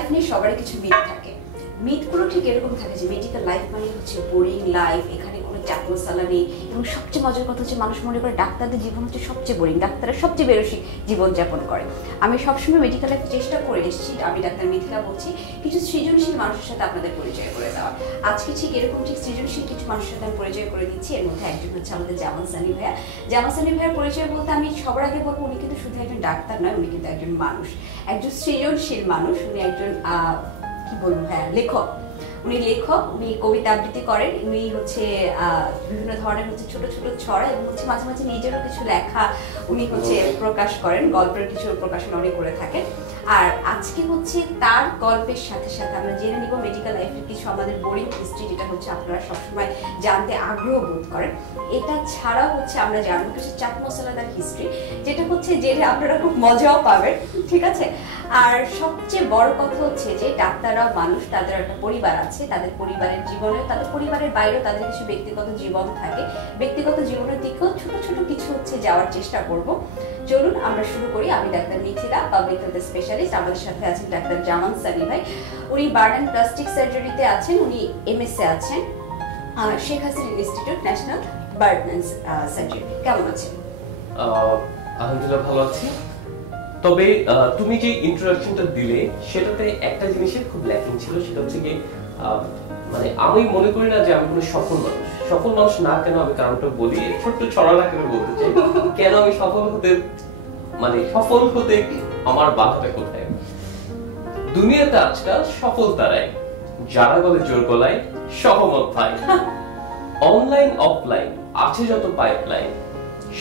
Life নিয়ে সবারই কিছু মিথ থাকে। মিথগুলো ঠিক এরকম থাকে যে মেডিকেল লাইফ মানে হচ্ছে বোরিং লাইফ, এখানে কোনো চাপ মশলা নেই, এবং সবচেয়ে মজার কথা হচ্ছে মানুষ মনে করে ডাক্তারদের জীবন হচ্ছে সবচেয়ে বোরিং, ডাক্তাররা সবচেয়ে বেরসি জীবনযাপন করে। আমি সবসময় মেডিকেল লাইফে চেষ্টা করে এসেছি, আমি ডাক্তার মিথিলা বলছি, কিছু সৃজনশীল মানুষের সাথে আপনাদের পরিচয় করে দেওয়ার। আজকে ঠিক এরকম ঠিক সৃজনশীল কিছু মানুষের সাথে আমি পরিচয় করে দিচ্ছি। এর মধ্যে একজন হচ্ছে আমাদের জামান সানি ভাইয়া। জামান সানি ভাইয়ার পরিচয় বলতে আমি সবার আগে বলবো, উনি কিন্তু শুধু একজন ডাক্তার নয়, উনি কিন্তু একজন মানুষ, একজন সৃজনশীল মানুষ। উনি একজন কি বলবো, হ্যাঁ লেখক। উনি লেখক, উনি কবিতা আবৃত্তি করেন, উনি হচ্ছে বিভিন্ন ধরনের হচ্ছে ছোট ছোট ছড়া এবং হচ্ছে মাঝে মাঝে নিজেরও কিছু লেখা উনি হচ্ছে প্রকাশ করেন, গল্পের কিছু প্রকাশনা উনি করে থাকেন। আর আজকে হচ্ছে তার গল্পের সাথে সাথে আমরা জেনে নিব মেডিকেল লাইফের কিছু আমাদের বোরিং হিস্ট্রি, যেটা হচ্ছে আপনারা সবসময় জানতে আগ্রহ বোধ করেন। এটা ছাড়াও হচ্ছে আমরা জানবো কিছু চাট মশলাদার হিস্ট্রি, যেটা হচ্ছে জেনে আপনারা খুব মজাও পাবেন, ঠিক আছে। আর সবচেয়ে বড় কথা হচ্ছে যে ডাক্তাররাও মানুষ, তাদের একটা পরিবার আছে, তাদের পরিবারের জীবনে, তাদের পরিবারের বাইরেও তাদের কিছু ব্যক্তিগত জীবন থাকে, ব্যক্তিগত জীবনের দিকেও ছোট ছোট কিছু হচ্ছে যাওয়ার চেষ্টা করব। চলুন আমরা শুরু করি। আমি doctor Mithila, public health specialist. আমাদের সাথে আছেন ডাক্তার জামান সানি ভাই, উনি বার্ন অ্যান্ড প্লাস্টিক সার্জারিতে আছেন, উনি এমএসএ আছেন Sheikh Hasina institute national burn and surgery. কেমন আছেন? আলহামদুলিল্লাহ ভালো আছি। তবে তুমি যে ইন্ট্রোডাকশনটা দিলে সেটাতে একটা জিনিসের খুব ল্যাকিং ছিল, সেটা হচ্ছে কি মানে আমি মনে করি না যে আমি কোনো সফল মানুষ। সফল মানুষ না কেন আমি কারণটা বলি, ছোট্ট ছড়া আকারে বলতে চাই কেন আমি সফল হতে আমার বাধাটা কোথায়। দুনিয়াতে আজকাল সফল তারাই যারা বলে জোর গলায় সহমত ভাই। অনলাইন অফলাইন আছে যত পাইপলাইন,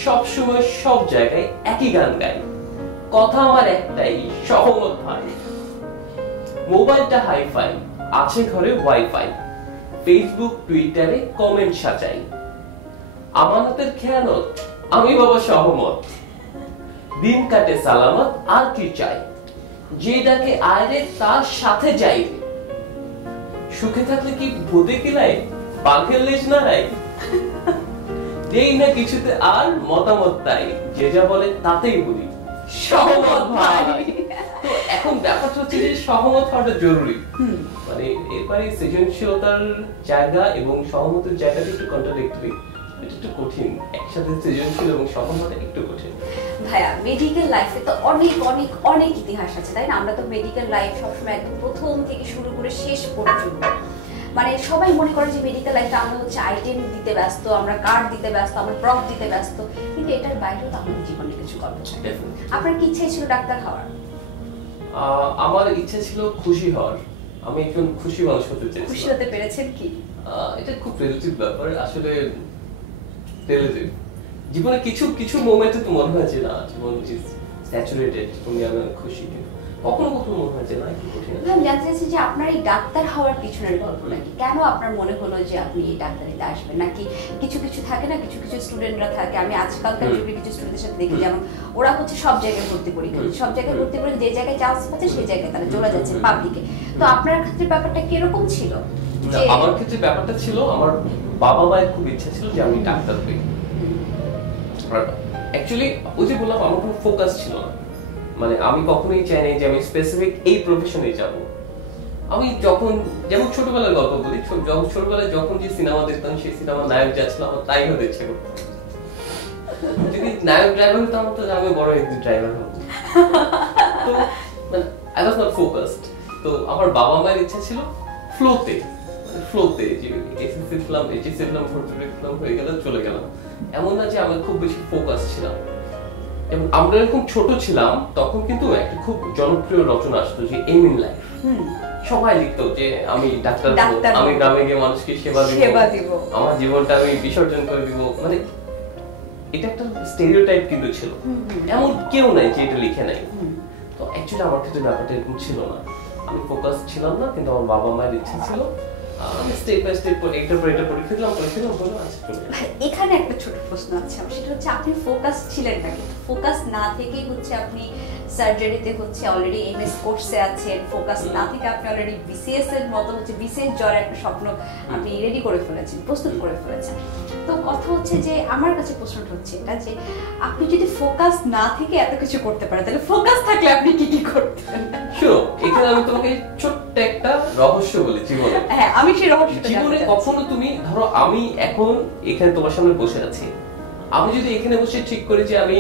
সব সময় সব জায়গায় একই গান গাই, কথা আমার একটাই সহমত ভাই। মোবাইলটা হাইফাই, আছে ঘরে ওয়াইফাই, ফেসবুক টুইটারে কমেন্ট সাজাই, আমানতের খেয়ানত আমি বাবা সহমত, দিন কাটে সালামত আর কি চাই, যে ডাকে আয়রে তার সাথে যাই, সুখে থাকলে কি ভূতে কিলাই বাঘের লেজ নাড়াই, দেই না কিছুতে আর মতামত তাই, যে যা বলে তাতেই বলি সহমত ভাই। তো এখন ব্যাপারটা হচ্ছে যে সহমত হওয়াটা জরুরি, মানে এরপরে সৃজনশীলতার জায়গা এবং সহমতের জায়গাটা একটু কন্ট্রাডিক্টরি, এটা একটু কঠিন। একসাথে সৃজনশীল এবং সহমত হওয়াটা একটু কঠিন। ভাইয়া মেডিকেল লাইফে তো অনেক অনেক অনেক ইতিহাস আছে, তাই না? আমরা তো মেডিকেল লাইফ সবসময় একদম প্রথম থেকে শুরু করে শেষ পর্যন্ত, মানে সবাই মনে করে যে মেডিকেল লাইফে আমরা হচ্ছে আইটেম দিতে ব্যস্ত, আমরা কার্ড দিতে ব্যস্ত, আমরা প্রপ দিতে ব্যস্ত, কিন্তু এটার বাইরেও তো আমাদের জীবনে কিছু গল্প থাকে। আপনার কি ইচ্ছে ছিল ডাক্তার হওয়ার? আমার ইচ্ছা ছিল খুশি হওয়ার, আমি একজন খুশি মানুষ হতে চাই। খুশি হতে পেরেছেন কি? এটা খুব রিলেটিভ ব্যাপার, আসলে রিলেটিভ। জীবনে কিছু কিছু মোমেন্টে তো মনে হয় যে না, জীবন ইজ স্যাচুরেটেড, তুমি আমি খুশি, কখনো কখনো মনে হয় যে না কি কঠিন। আমি জানতে চাইছি যে আপনার এই ডাক্তার হওয়ার পিছনের গল্প নাকি, কেন আপনার মনে হলো যে আপনি এই ডাক্তারিতে আসবেন? নাকি কিছু কিছু থাকে না, কিছু কিছু স্টুডেন্টরা থাকে, আমি আজকালকার যুগে কিছু স্টুডেন্টের সাথে দেখি, যেমন ওরা হচ্ছে সব জায়গায় ভর্তি পরীক্ষা, সব জায়গায় ভর্তি করে যে জায়গায় চান্স পাচ্ছে সেই জায়গায় তারা চলে যাচ্ছে পাবলিকে। তো আপনার ক্ষেত্রে ব্যাপারটা কিরকম ছিল? আমার ক্ষেত্রে ব্যাপারটা ছিল, আমার বাবা মায়ের খুব ইচ্ছা ছিল যে আমি ডাক্তার হই। অ্যাকচুয়ালি ওই যে বললাম, আমার কোনো ফোকাস ছিল না, মানে আমি কখনোই চাই নাই যে আমি স্পেসিফিক এই প্রফেশনে যাব। আমি যখন, যেমন ছোটবেলার গল্প বলি, ছোটবেলায় যখন যে সিনেমা দেখতাম সেই সিনেমা নায়ক যাচ্ছিল, আমার তাই হতে ইচ্ছা করতো। যদি নায়ক ড্রাইভার হতাম তো আমি বড় একজন ড্রাইভার হব। তো মানে আই ওয়াজ নট ফোকাসড। তো আমার বাবা মায়ের ইচ্ছা ছিল ফ্লোতে, যে SSC film, HSC film, film হয়ে গেল, চলে গেলাম। এমন না যে আমি খুব বেশি ফোকাস ছিলাম। এবং আমরা যখন ছোট ছিলাম তখন কিন্তু একটা খুব জনপ্রিয় রচনা আসতো যে এম ইন লাইফ, সবাই লিখতো যে আমি ডাক্তার হব, আমি গ্রামে গিয়ে মানুষকে সেবা দিব, আমার জীবনটা আমি বিসর্জন করে দিব। মানে এটা একটা স্টেরিওটাইপ কিন্তু ছিল, এমন কেউ নাই যে এটা লিখে নাই। তো অ্যাকচুয়ালি আমার ক্ষেত্রে ব্যাপারটা এরকম ছিল না, আমি ফোকাস ছিলাম না, কিন্তু আমার বাবা মায়ের ইচ্ছা ছিল। আমি স্টেপ বাই স্টেপ একটার পর একটা পরীক্ষা দিলাম, বলে আচ্ছা। এখানে একটা ছোট প্রশ্ন আছে, সেটা হচ্ছে আপনি ফোকাস ছিলেন না, কিন্তু ফোকাস না থেকেই হচ্ছে আপনি সার্জারিতে হচ্ছে অলরেডি এমএস কোর্সে আছেন, ফোকাস না থেকে আপনি অলরেডি বিসিএস এর মতো হচ্ছে বিসিএস জ্বর একটা স্বপ্ন আপনি রেডি করে ফেলেছেন, প্রস্তুত করে ফেলেছেন। তো কথা হচ্ছে যে আমার কাছে প্রশ্নটা হচ্ছে এটা যে আপনি যদি ফোকাস না থেকে এত কিছু করতে পারেন, তাহলে ফোকাস থাকলে আপনি কি কি করতেন? শিওর, এখানে আমি তোমাকে আমি সেই রহস্যটা জীবনে জানতে কখনো তুমি ধরো আমি এখন এখানে তোমার সামনে বসে আছি, আমি যদি এখানে বসে ঠিক করি যে আমি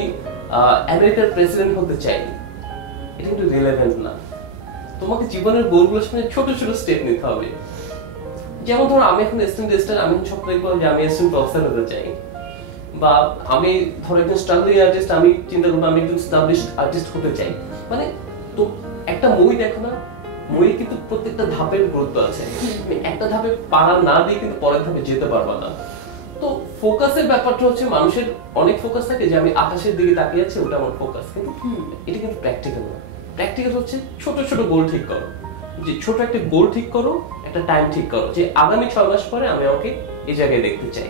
আমেরিকার প্রেসিডেন্ট হতে চাই, এটা কিন্তু রিলেভেন্ট না। তোমাকে জীবনের গোলগুলোর সামনে ছোট ছোট স্টেপ নিতে হবে। যেমন ধরো আমি এখন স্টুডেন্ট, আমি স্বপ্ন দেখবো যে আমি স্টুডেন্ট প্রফেসর হতে চাই, বা আমি ধরো একজন স্ট্রাগলিং আর্টিস্ট, আমি চিন্তা করবো আমি একজন স্টাবলিশড আর্টিস্ট হতে চাই। মানে তো একটা মুভি দেখো না, মুভি কিন্তু প্রত্যেকটা ধাপের গুরুত্ব আছে। তুমি একটা ধাপে পারা না দিয়ে কিন্তু পরের ধাপে যেতে পারবা না। তো ফোকাসের ব্যাপারটা হচ্ছে মানুষের অনেক ফোকাস থাকে যে আমি আকাশের দিকে তাকিয়ে আছি, ওটা আমার ফোকাস, কিন্তু এটা কিন্তু প্র্যাকটিক্যাল না। প্র্যাকটিক্যাল হচ্ছে ছোট ছোট গোল ঠিক করো, যে ছোট একটা গোল ঠিক করো, একটা টাইম ঠিক করো যে আগামী 6 মাস পরে আমি আমাকে এই জায়গায় দেখতে চাই।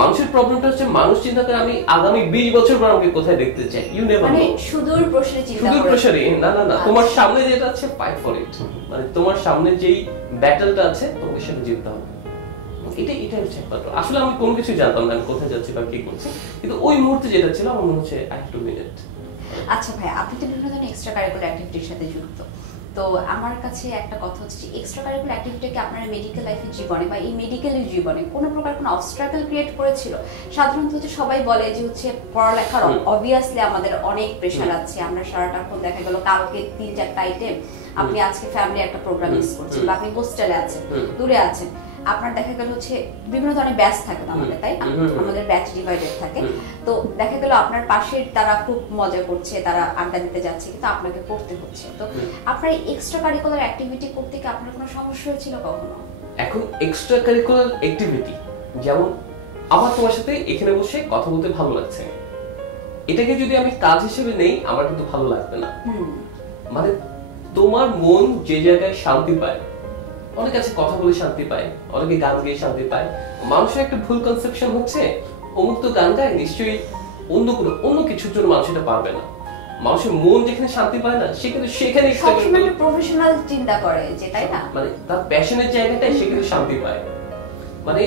মানুষের প্রবলেমটা হচ্ছে মানুষ চিন্তা করে আমি আগামী 20 বছর পর আমাকে কোথায় দেখতে চাই। You never know. সুদূর প্রশ্নে চিন্তা সুদূর করে প্রসারী না না না, তোমার সামনে যেটা আছে ফাইট ফর ইট, মানে তোমার সামনে যেই ব্যাটলটা আছে তোমাকে সেটা জিততে হবে। এটা হচ্ছে একমাত্র। আসলে আমি কোনো কিছু জানতাম না আমি কোথায় যাচ্ছি বা কি করছি, কিন্তু ওই মুহূর্তে যেটা ছিল আমার মনে হচ্ছে আই হ্যাভ টু মিনিট। আচ্ছা ভাই, আপনি তো বিভিন্ন ধরনের এক্সট্রা কারিকুলার অ্যাক্টিভিটির সাথে যুক্ত, তো আমার কাছে একটা কথা হচ্ছে যে এক্সট্রা কারিকুলার অ্যাক্টিভিটিকে আপনার মেডিকেল লাইফের জীবনে বা এই মেডিকেলের জীবনে কোনো প্রকার কোনো অবস্ট্রাগল ক্রিয়েট করেছিল? সাধারণত হচ্ছে সবাই বলে যে হচ্ছে পড়ালেখার অবভিয়াসলি আমাদের অনেক প্রেশার আছে, আমরা সারাটা এখন দেখা গেল কালকে 3-4টা আইটেম, আপনি আজকে ফ্যামিলি একটা প্রোগ্রাম মিস করছেন বা আপনি হোস্টেলে আছেন, দূরে আছেন, আপনার দেখা গেল হচ্ছে বিভিন্ন ধরনের ব্যাচ থাকে আমাদের, তাই না? আমাদের ব্যাচ ডিভাইডেড থাকে। তো দেখা গেল আপনার পাশের তারা খুব মজা করছে, তারা আড্ডা দিতে যাচ্ছে, কিন্তু আপনাকে পড়তে হচ্ছে। তো আপনার এই এক্সট্রা কারিকুলার অ্যাক্টিভিটি করতে কি আপনার কোনো সমস্যা হয়েছিল কখনো? এখন এক্সট্রা কারিকুলার অ্যাক্টিভিটি যেমন আমার তোমার সাথে এখানে বসে কথা বলতে ভালো লাগছে, এটাকে যদি আমি কাজ হিসেবে নেই আমার কিন্তু ভালো লাগবে না। মানে তোমার মন যে জায়গায় শান্তি পায়, অনেক আছে কথা বলে শান্তি পায়, অনেকে গান গেয়ে শান্তি পায়। মানুষের একটা ভুল কনসেপশন হচ্ছে অমুক তো গান গায়, নিশ্চয়ই অন্য কিছুর জন্য মানুষ এটা পারবে না। মানুষের মন যেখানে শান্তি পায় না সেখানে সবসময় একটা প্রফেশনাল চিন্তা করে, যে তাই না, মানে তার প্যাশনের জায়গাটায় সেখানে শান্তি পায়। মানে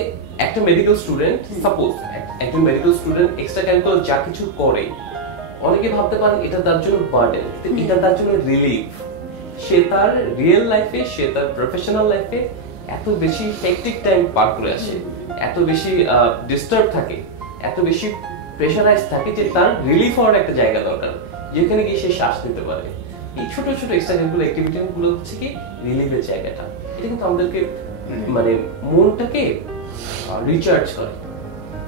একটা মেডিকেল স্টুডেন্ট, সাপোজ একজন মেডিকেল স্টুডেন্ট এক্সট্রা কারিকুলার যা কিছু করে, অনেকে ভাবতে পারেন এটা তার জন্য বার্ডেন, এটা তার জন্য রিলিফ। সে তার রিয়েল লাইফে, সে তার প্রফেশনাল লাইফে এত বেশি হেক্টিক টাইম পার করে আসে, এত বেশি ডিস্টার্ব থাকে, এত বেশি প্রেশারাইজ থাকে যে তার রিলিফ হওয়ার একটা জায়গা দরকার, যেখানে গিয়ে সে শ্বাস নিতে পারে। এই ছোট ছোট এক্সট্রা কারিকুলার অ্যাক্টিভিটি গুলো হচ্ছে কি রিলিফের জায়গাটা। এটা কিন্তু আমাদেরকে মানে মনটাকে রিচার্জ করে,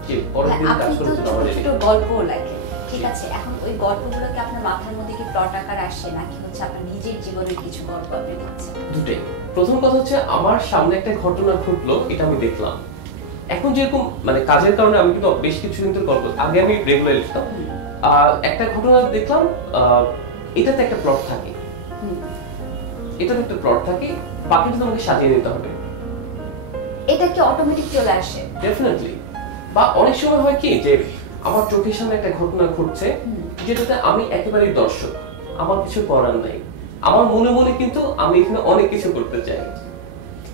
যে পরের দিন কাজ করতে আমাদের ছোট গল্প লাগে। ঠিক আছে, এখন ওই গল্পগুলোকে আপনার মাথার মধ্যে কি প্লট আকার আসে, নাকি হচ্ছে আপনার নিজের জীবনের কিছু গল্প আপনি লিখছেন? দুটোই। প্রথম কথা হচ্ছে আমার সামনে একটা ঘটনা ঘটলো, এটা আমি দেখলাম। এখন যেরকম মানে কাজের কারণে আমি কিন্তু বেশ কিছু কিন্তু গল্প আগে আমি রেগুলার লিখতাম, একটা ঘটনা দেখলাম, এটাতে একটা প্লট থাকে, এটাতে একটা প্লট থাকে, বাকিটা তোমাকে সাজিয়ে নিতে হবে। এটা কি অটোমেটিক চলে আসে? ডেফিনেটলি। বা অনেক সময় হয় কি যে আমার চোখের সামনে একটা ঘটনা ঘটছে, যেটাতে আমি একেবারেই দর্শক, আমার কিছু করার নাই, আমার মনে মনে কিন্তু আমি এখানে অনেক কিছু করতে চাই।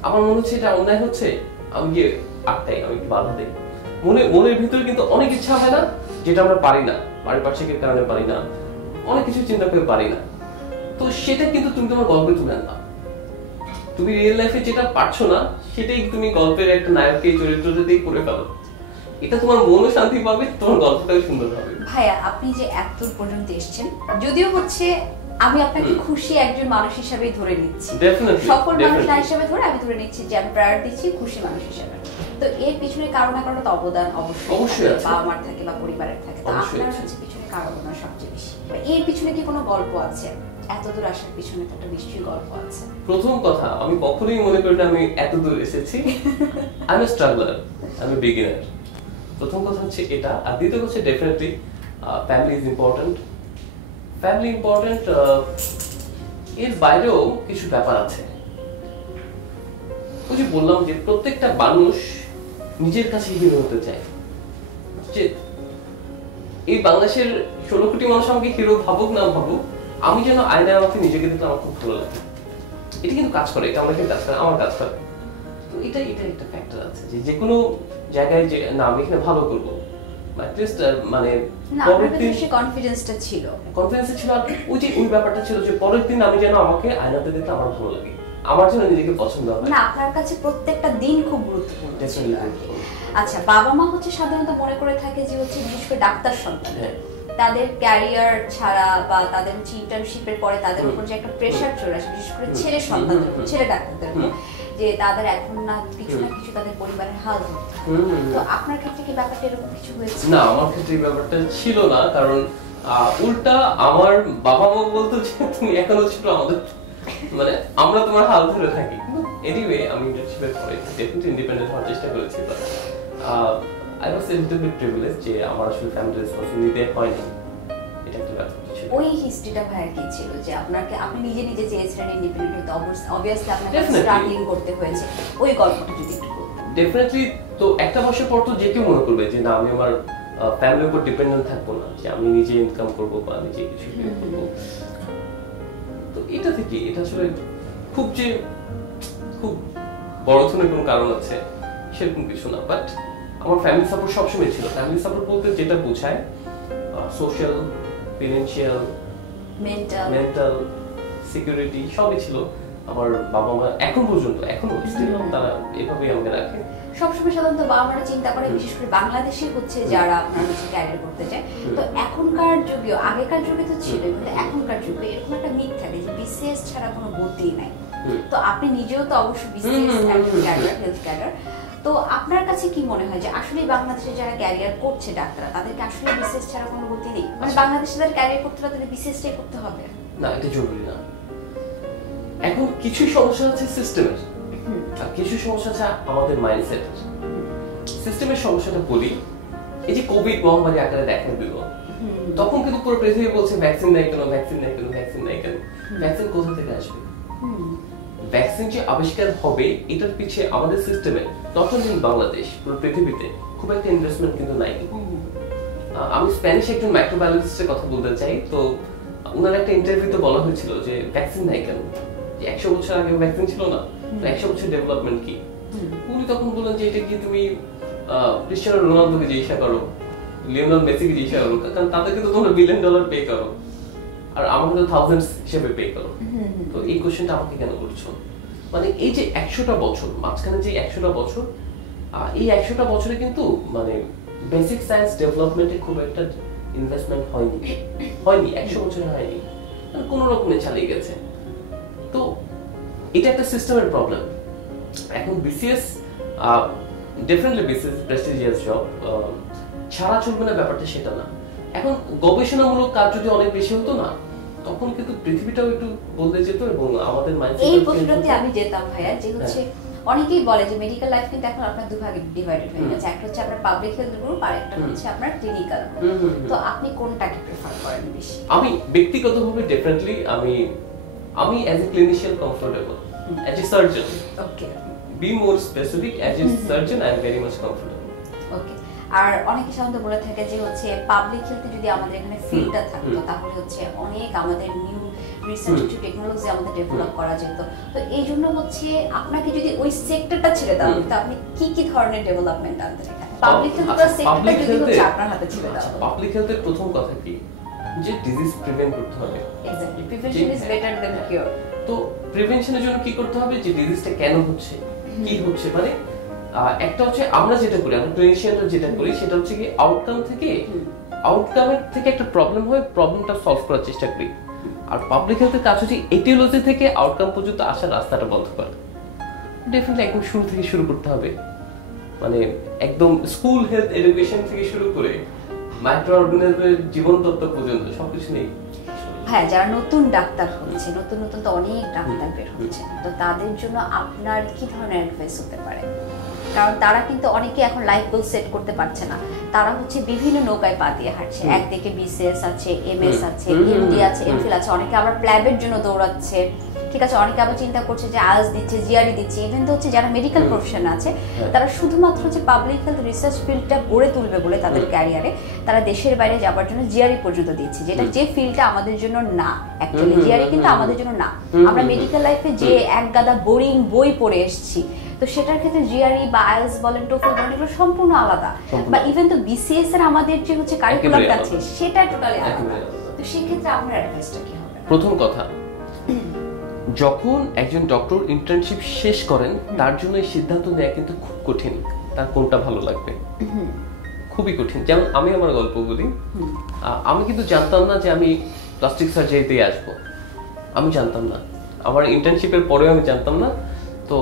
আমার মনে হচ্ছে এটা অন্যায় হচ্ছে, আমি গিয়ে আটটাই, আমি একটু বাধা দিই। মনের ভিতরে কিন্তু অনেক ইচ্ছা হয় না, যেটা আমরা পারি না, পারিপার্শ্বিকের কারণে পারি না, অনেক কিছু চিন্তা করে পারি না। তো সেটা কিন্তু তুমি তোমার গল্পে তুলে আনবা। তুমি রিয়েল লাইফে যেটা পারছো না, সেটাই তুমি গল্পের একটা নায়কের চরিত্র দিয়ে করে ফেলো। এটা তোমার মনও শান্তি পাবে, তোমার গল্পটাও সুন্দর হবে। ভাইয়া, আপনি যে এত পর্যন্ত এসেছেন, যদিও হচ্ছে আমি আপনাকে খুশি একজন মানুষ হিসেবেই ধরে নিচ্ছি, সফল মানুষ না হিসেবে ধরে আমি ধরে নিচ্ছি যে আমি প্রায়োরিটি দিচ্ছি খুশি মানুষ হিসেবে। তো এর পিছনে কারো না কারো তো অবদান অবশ্যই আছে, বাবা মার থাকে বা পরিবারের থাকে। তো আপনার হচ্ছে পিছনে কারো অবদান সবচেয়ে বেশি, এর পিছনে কি কোনো গল্প আছে? এত দূর আসার পিছনে তো একটা নিশ্চয়ই গল্প আছে। প্রথম কথা, আমি কখনোই মনে করি না আমি এত দূর এসেছি। আমি স্ট্রাগলার, আমি বিগিনার। প্রথম কথা হচ্ছে এটা। আর দ্বিতীয় হচ্ছে definitely family is important. Family important, এর বাইরেও কিছু ব্যাপার আছে। ওই যে বললাম যে প্রত্যেকটা মানুষ নিজের কাছে হিরো হতে চায়। যে এই বাংলাদেশের 16 কোটি মানুষ আমাকে হিরো ভাবুক না ভাবুক, আমি যেন আয়নায় আমাকে নিজেকে দেখলে আমার খুব ভালো লাগে। এটা কিন্তু কাজ করে, এটা আমাকে কাজ করে, আমার কাজ করে। তো এটা একটা ফ্যাক্টর আছে যে কোনো জায়গায় যে না আমি এখানে ভালো করবো, মানে পরের দিন সেই কনফিডেন্সটা ছিল, আর ওই যে ওই ব্যাপারটা ছিল যে পরের দিন আমি যেন আমাকে আয়নাতে দেখলে আমার ভালো লাগে। আমার জন্য নিজেকে পছন্দ হয় না, আপনার কাছে প্রত্যেকটা দিন খুব গুরুত্বপূর্ণ ছিল Definitely আর কি। গুরুত্বপূর্ণ। আচ্ছা, বাবা মা হচ্ছে সাধারণত মনে করে থাকে যে হচ্ছে বিশেষ করে ডাক্তার সন্তান, হ্যাঁ। তাদের ক্যারিয়ার ছাড়া বা তাদের হচ্ছে ইন্টার্নশিপের পরে তাদের উপর যে একটা প্রেশার চলে আসে, বিশেষ করে ছেলে সন্তানদের উপর, ছেলে ডাক্তারদের উপর, যে তাদের এখন না কিছু না কিছু তাদের পরিবারের হাল ধরতে হয়। তো আপনার ক্ষেত্রে কি ব্যাপারটা এরকম কিছু হয়েছে? না, আমার ক্ষেত্রে এই ব্যাপারটা ছিল না, কারণ উল্টা আমার বাবা মা বলতো যে তুমি এখনো ছোট, আমাদের মানে আমরা তোমার হাল ধরে থাকি। এনিওয়ে, আমি ইন্টার্নশিপের পরে ডেফিনেটলি ইন্ডিপেন্ডেন্ট হওয়ার চেষ্টা করেছি, but I was a little bit privilege যে আমার আসলে ফ্যামিলি রেসপন্সিবিলিটি হয়নি, এটা একটা ব্যাপার ছিল। ওই হিস্ট্রিটা ভাইয়ের কি ছিল যে আপনাকে আপনি নিজে নিজে চেয়েছিলেন ইন্ডিপেন্ডেন্ট হতে, অবভিয়াসলি আপনাকে Definitely. স্ট্রাগলিং করতে হয়েছে, ওই গল্পটা যদি একটু বলতেন। ডেফিনেটলি। তো একটা বছর পর তো যে কেউ মনে করবে যে না, আমি আমার ফ্যামিলির উপর ডিপেন্ডেন্ট থাকবো না, যে আমি নিজে ইনকাম করবো বা নিজে কিছু করবো। তো এটা থেকে এটা আসলে খুব বড় ধরনের কোনো কারণ আছে সেরকম কিছু না, বাট আমার ফ্যামিলি সাপোর্ট সবসময় ছিল। ফ্যামিলি সাপোর্ট বলতে যেটা বোঝায় সোশ্যাল, ফিনান্সিয়াল, মেন্টাল সিকিউরিটি সবই ছিল আমার বাবা মা এখন পর্যন্ত, এখনো স্টিল তারা এভাবেই আমাকে রাখে। সবসময় সাধারণত বাবা মারা চিন্তা করে, বিশেষ করে বাংলাদেশে হচ্ছে যারা আপনার হচ্ছে ক্যারিয়ার করতে চায়, তো এখনকার যুগে, আগেকার যুগে তো ছিল, কিন্তু এখনকার যুগে এরকম একটা মিথ থাকে যে বিসিএস ছাড়া কোনো গতি নাই। তো আপনি নিজেও তো অবশ্যই বিসিএস ক্যারিয়ার, হেলথ ক্যারিয়ার, তো আপনার কাছে কি মনে হয় যে আসলে বাংলাদেশে যারা ক্যারিয়ার করছে ডাক্তাররা, তাদেরকে আসলে বিসিএস ছাড়া কোনো গতি নেই? মানে বাংলাদেশে যারা ক্যারিয়ার করতে হবে তাদের বিসিএসটাই করতে হবে? না, এটা জরুরি না। এখন কিছু সমস্যা আছে সিস্টেমের, আর কিছু সমস্যা আছে আমাদের মাইন্ডসেটের। সিস্টেমের সমস্যাটা বলি, এই যে কোভিড মহামারী আকারে দেখা দিল, তখন কিন্তু পুরো পৃথিবী বলছে ভ্যাকসিন নাই কেন, ভ্যাকসিন নাই কেন, ভ্যাকসিন নাই কেন। ভ্যাকসিন কোথা থেকে আসবে? ভ্যাকসিন যে আবিষ্কার হবে এটার পিছে আমাদের সিস্টেমে, নট অনলি ইন বাংলাদেশ, পুরো পৃথিবীতে খুব একটা ইনভেস্টমেন্ট কিন্তু নাই। আমি স্প্যানিশ একজন মাইক্রোবায়োলজিস্টের কথা বলতে চাই। তো ওনার একটা ইন্টারভিউতে বলা হয়েছিল যে ভ্যাকসিন নাই কেন, যে 100 বছর আগে ভ্যাকসিন ছিল না, তো 100 বছর ডেভেলপমেন্ট কি? উনি তখন বললেন যে এটা কি তুমি ক্রিস্টিয়ানো রোনালদোকে জিজ্ঞাসা করো, লিওনেল মেসিকে জিজ্ঞাসা করো, কারণ তাদেরকে তো তোমরা $1 বিলিয়ন পে করো, আর আমাকে তো থাউজেন্ডস হিসেবে পে করো। তো এই কোশ্চেনটা আমাকে কেন করছো? মানে এই যে 100টা বছর, মাঝখানে যে 100টা বছর, এই 100টা বছরে কিন্তু মানে বেসিক সায়েন্স ডেভেলপমেন্টে খুব একটা ইনভেস্টমেন্ট হয়নি 100 বছরে হয়নি, কোন রকমে চালিয়ে গেছে। তো এটা একটা সিস্টেমের প্রবলেম। এখন BCS definitely BCS prestigious job, ছাড়া চলবে না ব্যাপারটা সেটা না। এখন গবেষণামূলক কাজ যদি অনেক বেশি হতো না, তখন কিন্তু পৃথিবীটাও একটু বদলে যেত এবং আমাদের মাইন্ডসেট। এই প্রশ্নতে আমি যেতাম ভাইয়া, যে হচ্ছে অনেকেই বলে যে মেডিকেল লাইফ কিন্তু এখন আপনার দুভাগে ডিভাইডেড হয়ে গেছে, একটা হচ্ছে আপনার পাবলিক হেলথ গ্রুপ আর একটা হচ্ছে আপনার ক্লিনিক্যাল। তো আপনি কোনটাকে প্রেফার করেন বেশি? আমি ব্যক্তিগতভাবে ডেফিনেটলি আমি as a clinician comfortable, as a surgeon. Okay, be more specific, as a surgeon I am very much comfortable. Okay. আর অনেকে সাধারণত বলে থাকে যে হচ্ছে পাবলিক হেলথে যদি আমাদের এখানে ফিল্ডটা থাকতো তাহলে হচ্ছে অনেক আমাদের নিউ রিসার্চ কিছু টেকনোলজি আমাদের ডেভেলপ করা যেত। তো এই জন্য হচ্ছে আপনাকে যদি ওই সেক্টরটা ছেড়ে দেওয়া হতো, আপনি কি কি ধরনের ডেভেলপমেন্ট আনতেন এখানে? পাবলিক হেলথ সেক্টরটা যদি হচ্ছে আপনার হাতে ছেড়ে দেওয়া হতো। পাবলিক হেলথের প্রথম কথা কি, যে ডিজিজ প্রিভেন্ট করতে হবে। Exactly, prevention is better than cure. তো প্রিভেনশনের জন্য কি করতে হবে, যে ডিজিজটা কেন হচ্ছে, কি হচ্ছে, মানে একটা হচ্ছে আমরা যেটা করি, আমরা ক্লিনিশিয়ানরা যেটা করি সেটা হচ্ছে কি আউটকামের থেকে একটা প্রবলেম হয়, প্রবলেমটা সলভ করার চেষ্টা করি। আর পাবলিক হেলথের কাজ হচ্ছে এটিওলজি থেকে আউটকাম পর্যন্ত আসার রাস্তাটা বন্ধ করা। ডেফিনেটলি একদম শুরু থেকে শুরু করতে হবে, মানে একদম স্কুল হেলথ এডুকেশন থেকে শুরু করে মাইক্রো অর্গানিজমের জীবন তত্ত্ব পর্যন্ত সবকিছু নেই। হ্যাঁ, যারা নতুন ডাক্তার হচ্ছে, নতুন নতুন তো অনেক ডাক্তার বের হচ্ছে, তো তাদের জন্য আপনার কি ধরনের অ্যাডভাইস হতে পারে? কারণ তারা কিন্তু অনেকে এখন লাইফ গোল সেট করতে পারছে না, তারা হচ্ছে বিভিন্ন নৌকায় পা দিয়ে হাঁটছে। একদিকে বিসিএস আছে, এমএস আছে, এমডি আছে, এমফিল আছে, অনেকে আবার প্ল্যাবের জন্য দৌড়াচ্ছে, ঠিক আছে, অনেকে আবার চিন্তা করছে যে আইএলটিএস দিচ্ছে, জিআরই দিচ্ছে। ইভেন তো হচ্ছে যারা মেডিকেল প্রফেশন আছে তারা শুধুমাত্র হচ্ছে পাবলিক হেলথ রিসার্চ ফিল্ডটা গড়ে তুলবে বলে তাদের ক্যারিয়ারে তারা দেশের বাইরে যাবার জন্য জিআরই পর্যন্ত দিচ্ছে, যেটা যে ফিল্ডটা আমাদের জন্য না। অ্যাকচুয়ালি জিআরই কিন্তু আমাদের জন্য না। আমরা মেডিকেল লাইফে যে এক গাদা বোরিং বই পড়ে এসেছি, তো সেটার ক্ষেত্রে জিআরই বা আইএলটিএস বলেন, টোফেল বলেন, এগুলো সম্পূর্ণ আলাদা। বা ইভেন তো বিসিএস এর আমাদের যে হচ্ছে কারিকুলামটা আছে সেটা টোটালি আলাদা। তো সেই ক্ষেত্রে আপনার অ্যাডভাইসটা কি হবে? প্রথম কথা, যখন একজন ডক্টর ইন্টার্নশিপ শেষ করেন তার জন্য এই সিদ্ধান্ত নেওয়া কিন্তু খুব কঠিন, তার কোনটা ভালো লাগবে, খুবই কঠিন। যেমন আমি আমার গল্প বলি, আমি কিন্তু জানতাম না যে আমি প্লাস্টিক সার্জারিতে আসবো, আমি জানতাম না, আমার ইন্টার্নশিপের পরেও আমি জানতাম না। তো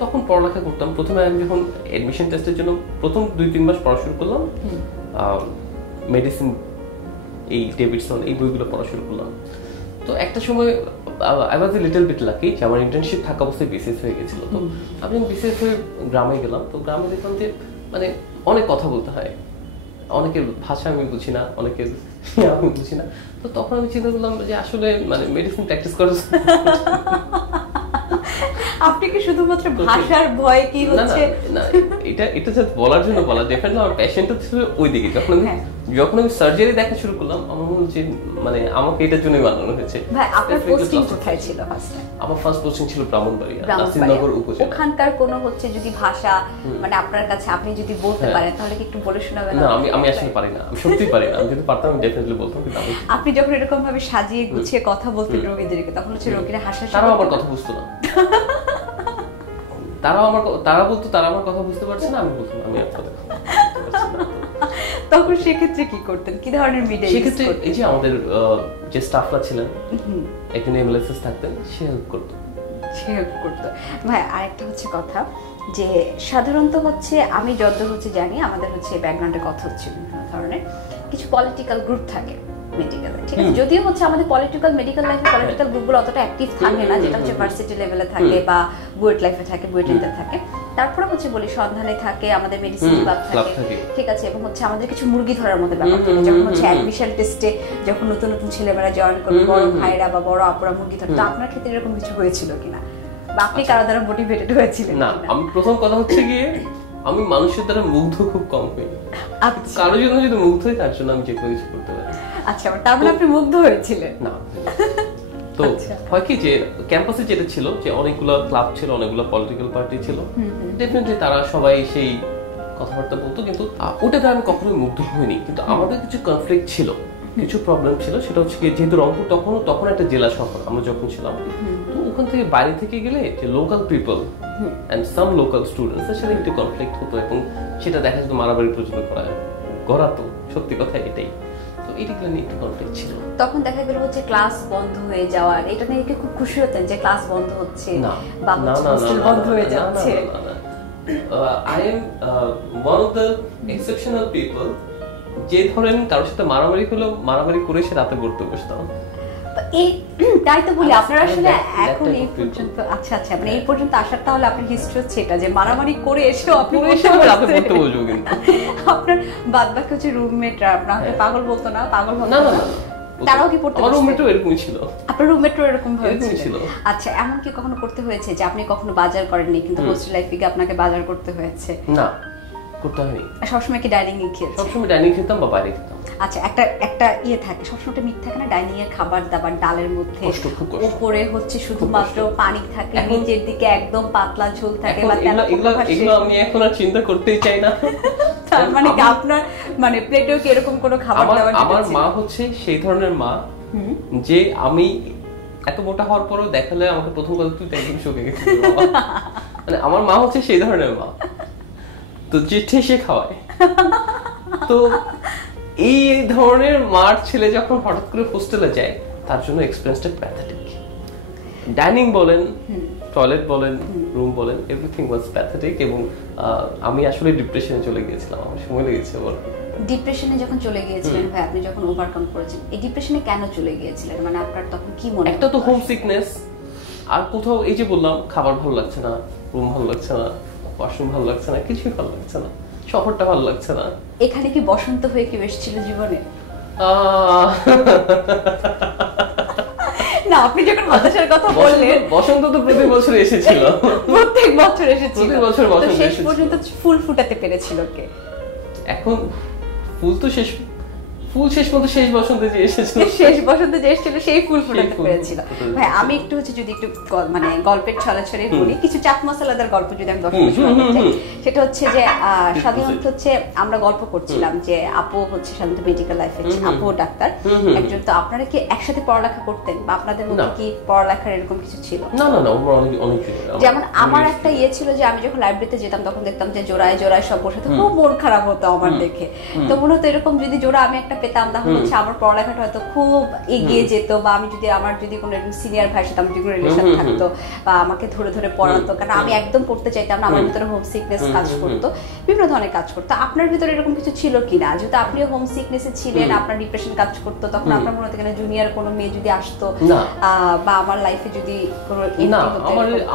তখন পড়ালেখা করতাম। প্রথমে আমি যখন অ্যাডমিশন টেস্টের জন্য প্রথম 2-3 মাস পড়া শুরু করলাম, মেডিসিন এই ডেভিডসন এই বইগুলো পড়া শুরু করলাম। তো একটা সময় I was a little bit lucky যে আমার ইন্টার্নশিপ থাকা অবস্থায় বিসিএস হয়ে গেছিল। তো আমি বিসিএস হয়ে গ্রামে গেলাম, তো গ্রামে দেখলাম যে মানে অনেক কথা বলতে হয়, অনেকের ভাষা আমি বুঝি না, অনেকের আমি বুঝি না। তো তখন আমি চিন্তা করলাম যে আসলে মানে মেডিসিন প্র্যাকটিস করা আপনি কি শুধুমাত্র ভাষার ভয় কি হচ্ছে? না এটা জাস্ট বলার জন্য বলা, ডেফিনেটলি আমার প্যাশনটা ছিল ওইদিকে। যখন আমি সার্জারি দেখা শুরু করলাম, আমার মনে হচ্ছে মানে আমাকে এটার জন্যই বানানো হয়েছে। ভাই আপনার পোস্টিং কোথায় ছিল ফার্স্ট টাইম? আমার ফার্স্ট পোস্টিং ছিল ব্রাহ্মণবাড়িয়া, নাসিরনগর উপজেলা। ওখানকার কোনো হচ্ছে যদি ভাষা মানে আপনার কাছে আপনি যদি বলতে পারেন তাহলে কি একটু বলে শোনাবেন? না, আমি আসলে পারি না, আমি সত্যি পারি না। আমি যদি পারতাম আমি ডেফিনেটলি বলতাম, কিন্তু আমি। আপনি যখন এরকম ভাবে সাজিয়ে গুছিয়ে কথা বলতেন রোগীদেরকে, তখন হচ্ছে রোগীরা হাসা, তারাও আমার কথা বুঝতো না। তারা বলতো তারা আমার কথা বুঝতে পারছে না, আমি বলতাম আমি আর কথা বুঝতে পারছি না। তখন সেক্ষেত্রে কি করতেন, কি ধরনের মিডিয়া? সেক্ষেত্রে এই যে আমাদের যে স্টাফরা ছিলেন, একজন এমএলএসএস থাকতেন, সে হেল্প করতো। ভাই আরেকটা হচ্ছে কথা যে সাধারণত হচ্ছে আমি যতদূর হচ্ছে জানি, আমাদের হচ্ছে ব্যাকগ্রাউন্ডে কথা হচ্ছে বিভিন্ন ধরনের কিছু পলিটিক্যাল গ্রুপ থাকে মেডিকেলে, ঠিক আছে? যদিও হচ্ছে আমাদের মেডিকেল লাইফে পলিটিক্যাল গ্রুপগুলো অতটা অ্যাক্টিভ থাকে না, যেটা হচ্ছে ভার্সিটি লেভেলে থাকে বা বুয়েট লাইফে থাকে, বুয়েটেতে থাকে। তারপরে হচ্ছে বলি সন্ধানে থাকে, আমাদের মেডিসিন বিভাগ থাকে, ঠিক আছে? এবং হচ্ছে আমাদের কিছু মুরগি ধরার মধ্যে ব্যাপার থাকে, যখন হচ্ছে অ্যাডমিশন টেস্টে যখন নতুন নতুন ছেলেমেয়েরা জয়েন করবে, বড় ভাইরা বা বড় আপুরা মুরগি ধরতো। আপনার ক্ষেত্রে এরকম কিছু হয়েছিল কিনা, বা আপনি কারো দ্বারা মোটিভেটেড হয়েছিলেন? না, আমি প্রথম কথা হচ্ছে গিয়ে আমি মানুষের দ্বারা মুগ্ধ খুব কম হই। কারোর জন্য যদি মুগ্ধ হই তার জন্য আমি যে কোনো কিছু করতে পারি। আচ্ছা, তার মানে আপনি মুগ্ধ হয়েছিলেন? না, তো হয় কি যে ক্যাম্পাসে যেটা ছিল যে অনেকগুলো ক্লাব ছিল, অনেকগুলো পলিটিক্যাল পার্টি ছিল, ডেফিনেটলি তারা সবাই সেই কথাবার্তা বলতো, কিন্তু ওটাতে আমি কখনোই মুগ্ধ হইনি। কিন্তু আমাদের কিছু কনফ্লিক্ট ছিল, কিছু প্রবলেম ছিল। সেটা হচ্ছে কি, যেহেতু রংপুর তখন একটা জেলা শহর আমরা যখন ছিলাম, তো ওখান থেকে বাইরে থেকে গেলে যে local people and some local students এর সাথে একটু কনফ্লিক্ট হতো, এবং সেটা দেখা যেত মারামারি পর্যন্ত গড়াতো। সত্যি কথা এটাই। তো এইগুলো নিয়ে একটু কনফ্লিক্ট ছিল। তখন দেখা গেল হচ্ছে ক্লাস বন্ধ হয়ে যাওয়ার, এটা নিয়ে কি খুব খুশি হতেন যে ক্লাস বন্ধ হচ্ছে বা হোস্টেল বন্ধ হয়ে যাচ্ছে? I am one of the exceptional people যে ধরেন কারোর সাথে মারামারি হলো, মারামারি করে সে রাতে পড়তে বসতাম। তাই তো বলি আপনারা আসলে এখন এই পর্যন্ত আচ্ছা মানে এই পর্যন্ত আসার তাহলে আপনার হিস্ট্রি হচ্ছে এটা যে মারামারি করে এসেও আপনি রাতে পড়তে বসবো। কিন্তু আপনার বাদবাকি হচ্ছে রুমমেটরা আপনাকে পাগল বলতো না? পাগল হতো না? তারাও কি পড়তে? আমার রুমমেটও এরকমই ছিল। আপনার রুমমেটও এরকম ছিল? আচ্ছা, এমন কি কখনো করতে হয়েছে যে আপনি কখনো বাজার করেননি কিন্তু হোস্টেল লাইফে গিয়ে আপনাকে বাজার করতে হয়েছে? না, করতে হয়নি। সবসময় কি ডাইনিং এ খেয়েছেন? সবসময় ডাইনিং খেতাম বা বাইরে খেতাম। আচ্ছা, একটা ইয়ে থাকে সবসময় মিট থাকে না ডাইনিং এর খাবার দাবার, ডালের মধ্যে উপরে হচ্ছে শুধুমাত্র পানি থাকে, নিচের দিকে একদম পাতলা ঝোল থাকে, বা এগুলো আমি এখন আর চিন্তা করতেই চাই না। তার মানে কি আপনার মানে প্লেটেও কি এরকম কোনো খাবার দাবার? আমার মা হচ্ছে সেই ধরনের মা যে আমি এত মোটা হওয়ার পরও দেখালে আমাকে প্রথম কথা তুই একদম শুকে গেছিস। মানে আমার মা হচ্ছে সেই ধরনের মা, তো যে ঠেসে খাওয়ায়। তো এই ধরনের মার ছেলে যখন হঠাৎ করে হোস্টেলে যায়, তার জন্য এক্সপেরিয়েন্সটা প্যাথেটিক। ডাইনিং বলেন, টয়লেট বলেন, রুম বলেন, এভরিথিং ওয়াজ প্যাথেটিক। এবং আমি আসলে ডিপ্রেশনে চলে গিয়েছিলাম, আমার সময় লেগেছে বল। ডিপ্রেশনে যখন চলে গিয়েছিলেন ভাই, আপনি যখন ওভারকাম করেছেন, এই ডিপ্রেশনে কেন চলে গিয়েছিলেন? মানে আপনার তখন কি মনে? একটা তো হোম সিকনেস, আর কোথাও এই যে বললাম খাবার ভালো লাগছে না, রুম ভালো লাগছে না, ওয়াশরুম ভালো লাগছে না, কিছুই ভালো লাগছে না, শহরটা ভালো লাগছে না। এখানে কি বসন্ত হয়ে কি এসেছিল জীবনে? না, আপনি যখন হতাশার কথা বললেন, বসন্ত তো প্রতি বছর এসেছিল। প্রত্যেক বছর এসেছিল। প্রতি বছর বসন্ত এসেছিল। শেষ পর্যন্ত ফুল ফুটাতে পেরেছিল কে? এখন ফুল তো শেষ, ফুল শেষ পর্যন্ত শেষ বসন্তে যে এসেছিল, শেষ বসন্তে যে এসেছিল সেই ফুল ফোটাতে পেরেছিল। ভাই আমি একটু হচ্ছে যদি একটু মানে গল্পের ছড়াছড়ি বলি, কিছু চাট মশলাদার গল্প যদি আমি দর্শক শোনাতে চাই, সেটা হচ্ছে যে সাধারণত হচ্ছে আমরা গল্প করছিলাম যে আপু হচ্ছে সাধারণত মেডিকেল লাইফে, আপু ডাক্তার একজন, তো আপনারা কি একসাথে পড়ালেখা করতেন বা আপনাদের মধ্যে কি পড়ালেখার এরকম কিছু ছিল? না না না, অনেক যেমন আমার একটা ইয়ে ছিল যে আমি যখন লাইব্রেরিতে যেতাম তখন দেখতাম যে জোড়ায় জোড়ায় সব বসে, খুব মন খারাপ হতো আমার দেখে। তো মনে হতো এরকম যদি জোড়া আমি একটা পেতাম তাহলে হচ্ছে আমার পড়ালেখাটা হয়তো খুব এগিয়ে যেত, বা আমি যদি আমার যদি কোনো সিনিয়র ভাইয়ের সাথে আমার যদি কোনো রিলেশন থাকতো বা আমাকে ধরে ধরে পড়াতো, কারণ আমি একদম পড়তে চাইতাম না, আমার ভিতরে হোম সিকনেস কাজ করতো, বিভিন্ন ধরনের কাজ করতো। আপনার ভিতরে এরকম কিছু ছিল কিনা, যেহেতু আপনি হোম সিকনেসে ছিলেন, আপনার ডিপ্রেশন কাজ করতো, তখন আপনার মনে হতো কিনা জুনিয়র কোনো মেয়ে যদি আসতো বা আমার লাইফে যদি কোনো না,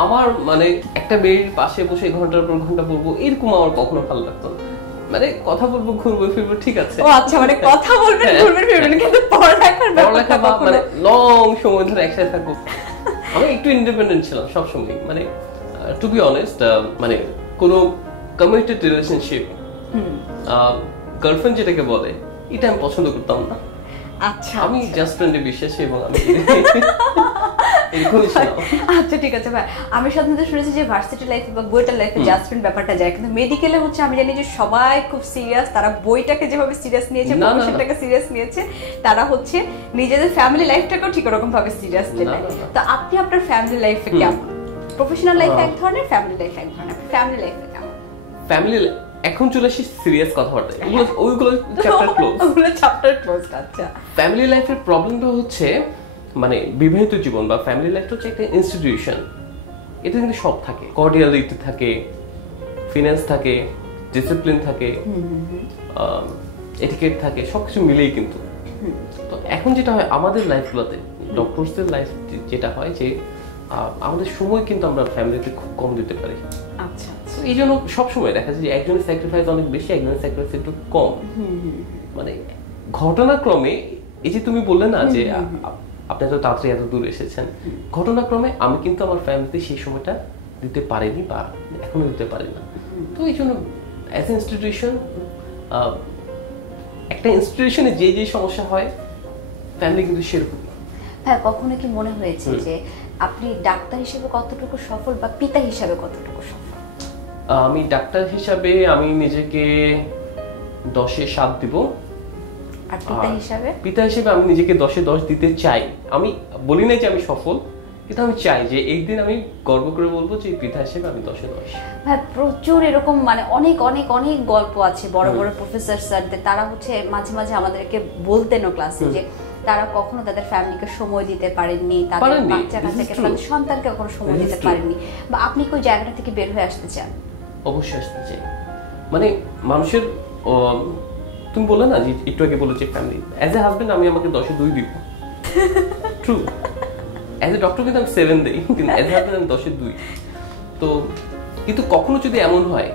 আমার মানে একটা মেয়ের পাশে বসে ঘন্টার পর ঘন্টা পড়বো এরকম আমার কখনো ভালো লাগতো না। মানে কথা বলবো, ঘুরবো ফিরবো, ঠিক আছে। ও আচ্ছা, মানে কথা বলবেন ঘুরবেন ফিরবেন, কিন্তু পড়ালেখা মানে লং সময় ধরে একসাথে থাকবো। আমি একটু ইন্ডিপেন্ডেন্ট ছিলাম সব সময়, মানে টু বি অনেস্ট, মানে কোনো কমিটেড রিলেশনশিপ, গার্লফ্রেন্ড যেটাকে বলে, এটা আমি পছন্দ করতাম না। আচ্ছা, আমি জাস্ট ফ্রেন্ডে বিশ্বাসী এবং আমি এরকমই ছিলাম। আচ্ছা ঠিক আছে ভাই, আমি সাধারণত শুনেছি যে ভার্সিটি লাইফে বা বইটার লাইফে জাস্ট ফ্রেন্ড ব্যাপারটা যায়, কিন্তু মেডিকেলে হচ্ছে আমি জানি যে সবাই খুব সিরিয়াস, তারা বইটাকে যেভাবে সিরিয়াস নিয়েছে, প্রফেশনটাকে সিরিয়াস নিয়েছে, তারা হচ্ছে নিজেদের ফ্যামিলি লাইফটাকেও ঠিক ওরকম ভাবে সিরিয়াস নেয়। তো আপনি আপনার ফ্যামিলি লাইফে কেমন? প্রফেশনাল লাইফে এক ধরনের, ফ্যামিলি লাইফে এক ধরনের, ফ্যামিলি লাইফে কেমন? ফ্যামিলি এখন চলে আসি সিরিয়াস কথাবার্তা, ওইগুলো চ্যাপ্টার ক্লোজ, ওগুলো চ্যাপ্টার ক্লোজ। আচ্ছা, ফ্যামিলি লাইফের প্রবলেমটা হচ্ছে মানে বিবাহিত জীবন বা ফ্যামিলি লাইফটা হচ্ছে একটা ইনস্টিটিউশন, এতে কিন্তু সব থাকে, কর্ডিয়ালিটি থাকে, ফিনান্স থাকে, ডিসিপ্লিন থাকে, এটিকেট থাকে, সবকিছু মিলেই কিন্তু। তো এখন যেটা হয় আমাদের লাইফগুলোতে, ডক্টরসদের লাইফ যেটা হয় যে আমাদের সময় কিন্তু আমরা ফ্যামিলিতে খুব কম দিতে পারি। আচ্ছা, এই জন্য সবসময় দেখা যায় যে একজনের স্যাক্রিফাইস অনেক বেশি, একজনের স্যাক্রিফাইস একটু কম। মানে ঘটনাক্রমে এই যে তুমি বললে না যে আপনি এত তাড়াতাড়ি এত দূর এসেছেন, ঘটনাক্রমে আমি কিন্তু আমার ফ্যামিলিতে সেই সময়টা দিতে পারিনি বা এখনো দিতে পারি না। তো এই জন্য অ্যাজ এ ইনস্টিটিউশন, একটা ইনস্টিটিউশনে যে যে সমস্যা হয়, ফ্যামিলি কিন্তু সেরকম। হ্যাঁ, কখনো কি মনে হয়েছে যে আপনি ডাক্তার হিসেবে কতটুকু সফল বা পিতা হিসেবে কতটুকু সফল? আমি ডাক্তার হিসাবে আমি নিজেকে 10-এ 7 দিব। আর পিতা হিসেবে আমি নিজেকে 10-এ 10 দিতে চাই। আমি বলি না যে আমি সফল, কিন্তু আমি চাই যে একদিন আমি গর্ব করে বলবো যে পিতা হিসেবে আমি 10-এ 10। হ্যাঁ, প্রচুর এরকম মানে অনেক অনেক অনেক গল্প আছে বড় বড় প্রফেসর স্যারদের, তারা হচ্ছে মাঝে মাঝে আমাদেরকে বলতেনও ক্লাসে যে তারা কখনো তাদের ফ্যামিলিকে সময় দিতে পারেননি, তাদের বাচ্চা কাচ্চাকে, তাদের সন্তানকে কখনো সময় দিতে পারেননি। বা আপনি কোন জায়গাটা থেকে বের হয়ে আসতে চান? অবশ্যই আসতে চাই। মানে মানুষের, তুমি বললে না যে একটু আগে বলেছি ফ্যামিলি, অ্যাজ এ হাজবেন্ড আমি আমাকে 10-এ 2 দিব। ট্রু। অ্যাজ এ ডক্টর কিন্তু আমি 7 দেই, কিন্তু অ্যাজ এ হাজবেন্ড আমি 10-এ 2। তো কিন্তু কখনো যদি এমন হয়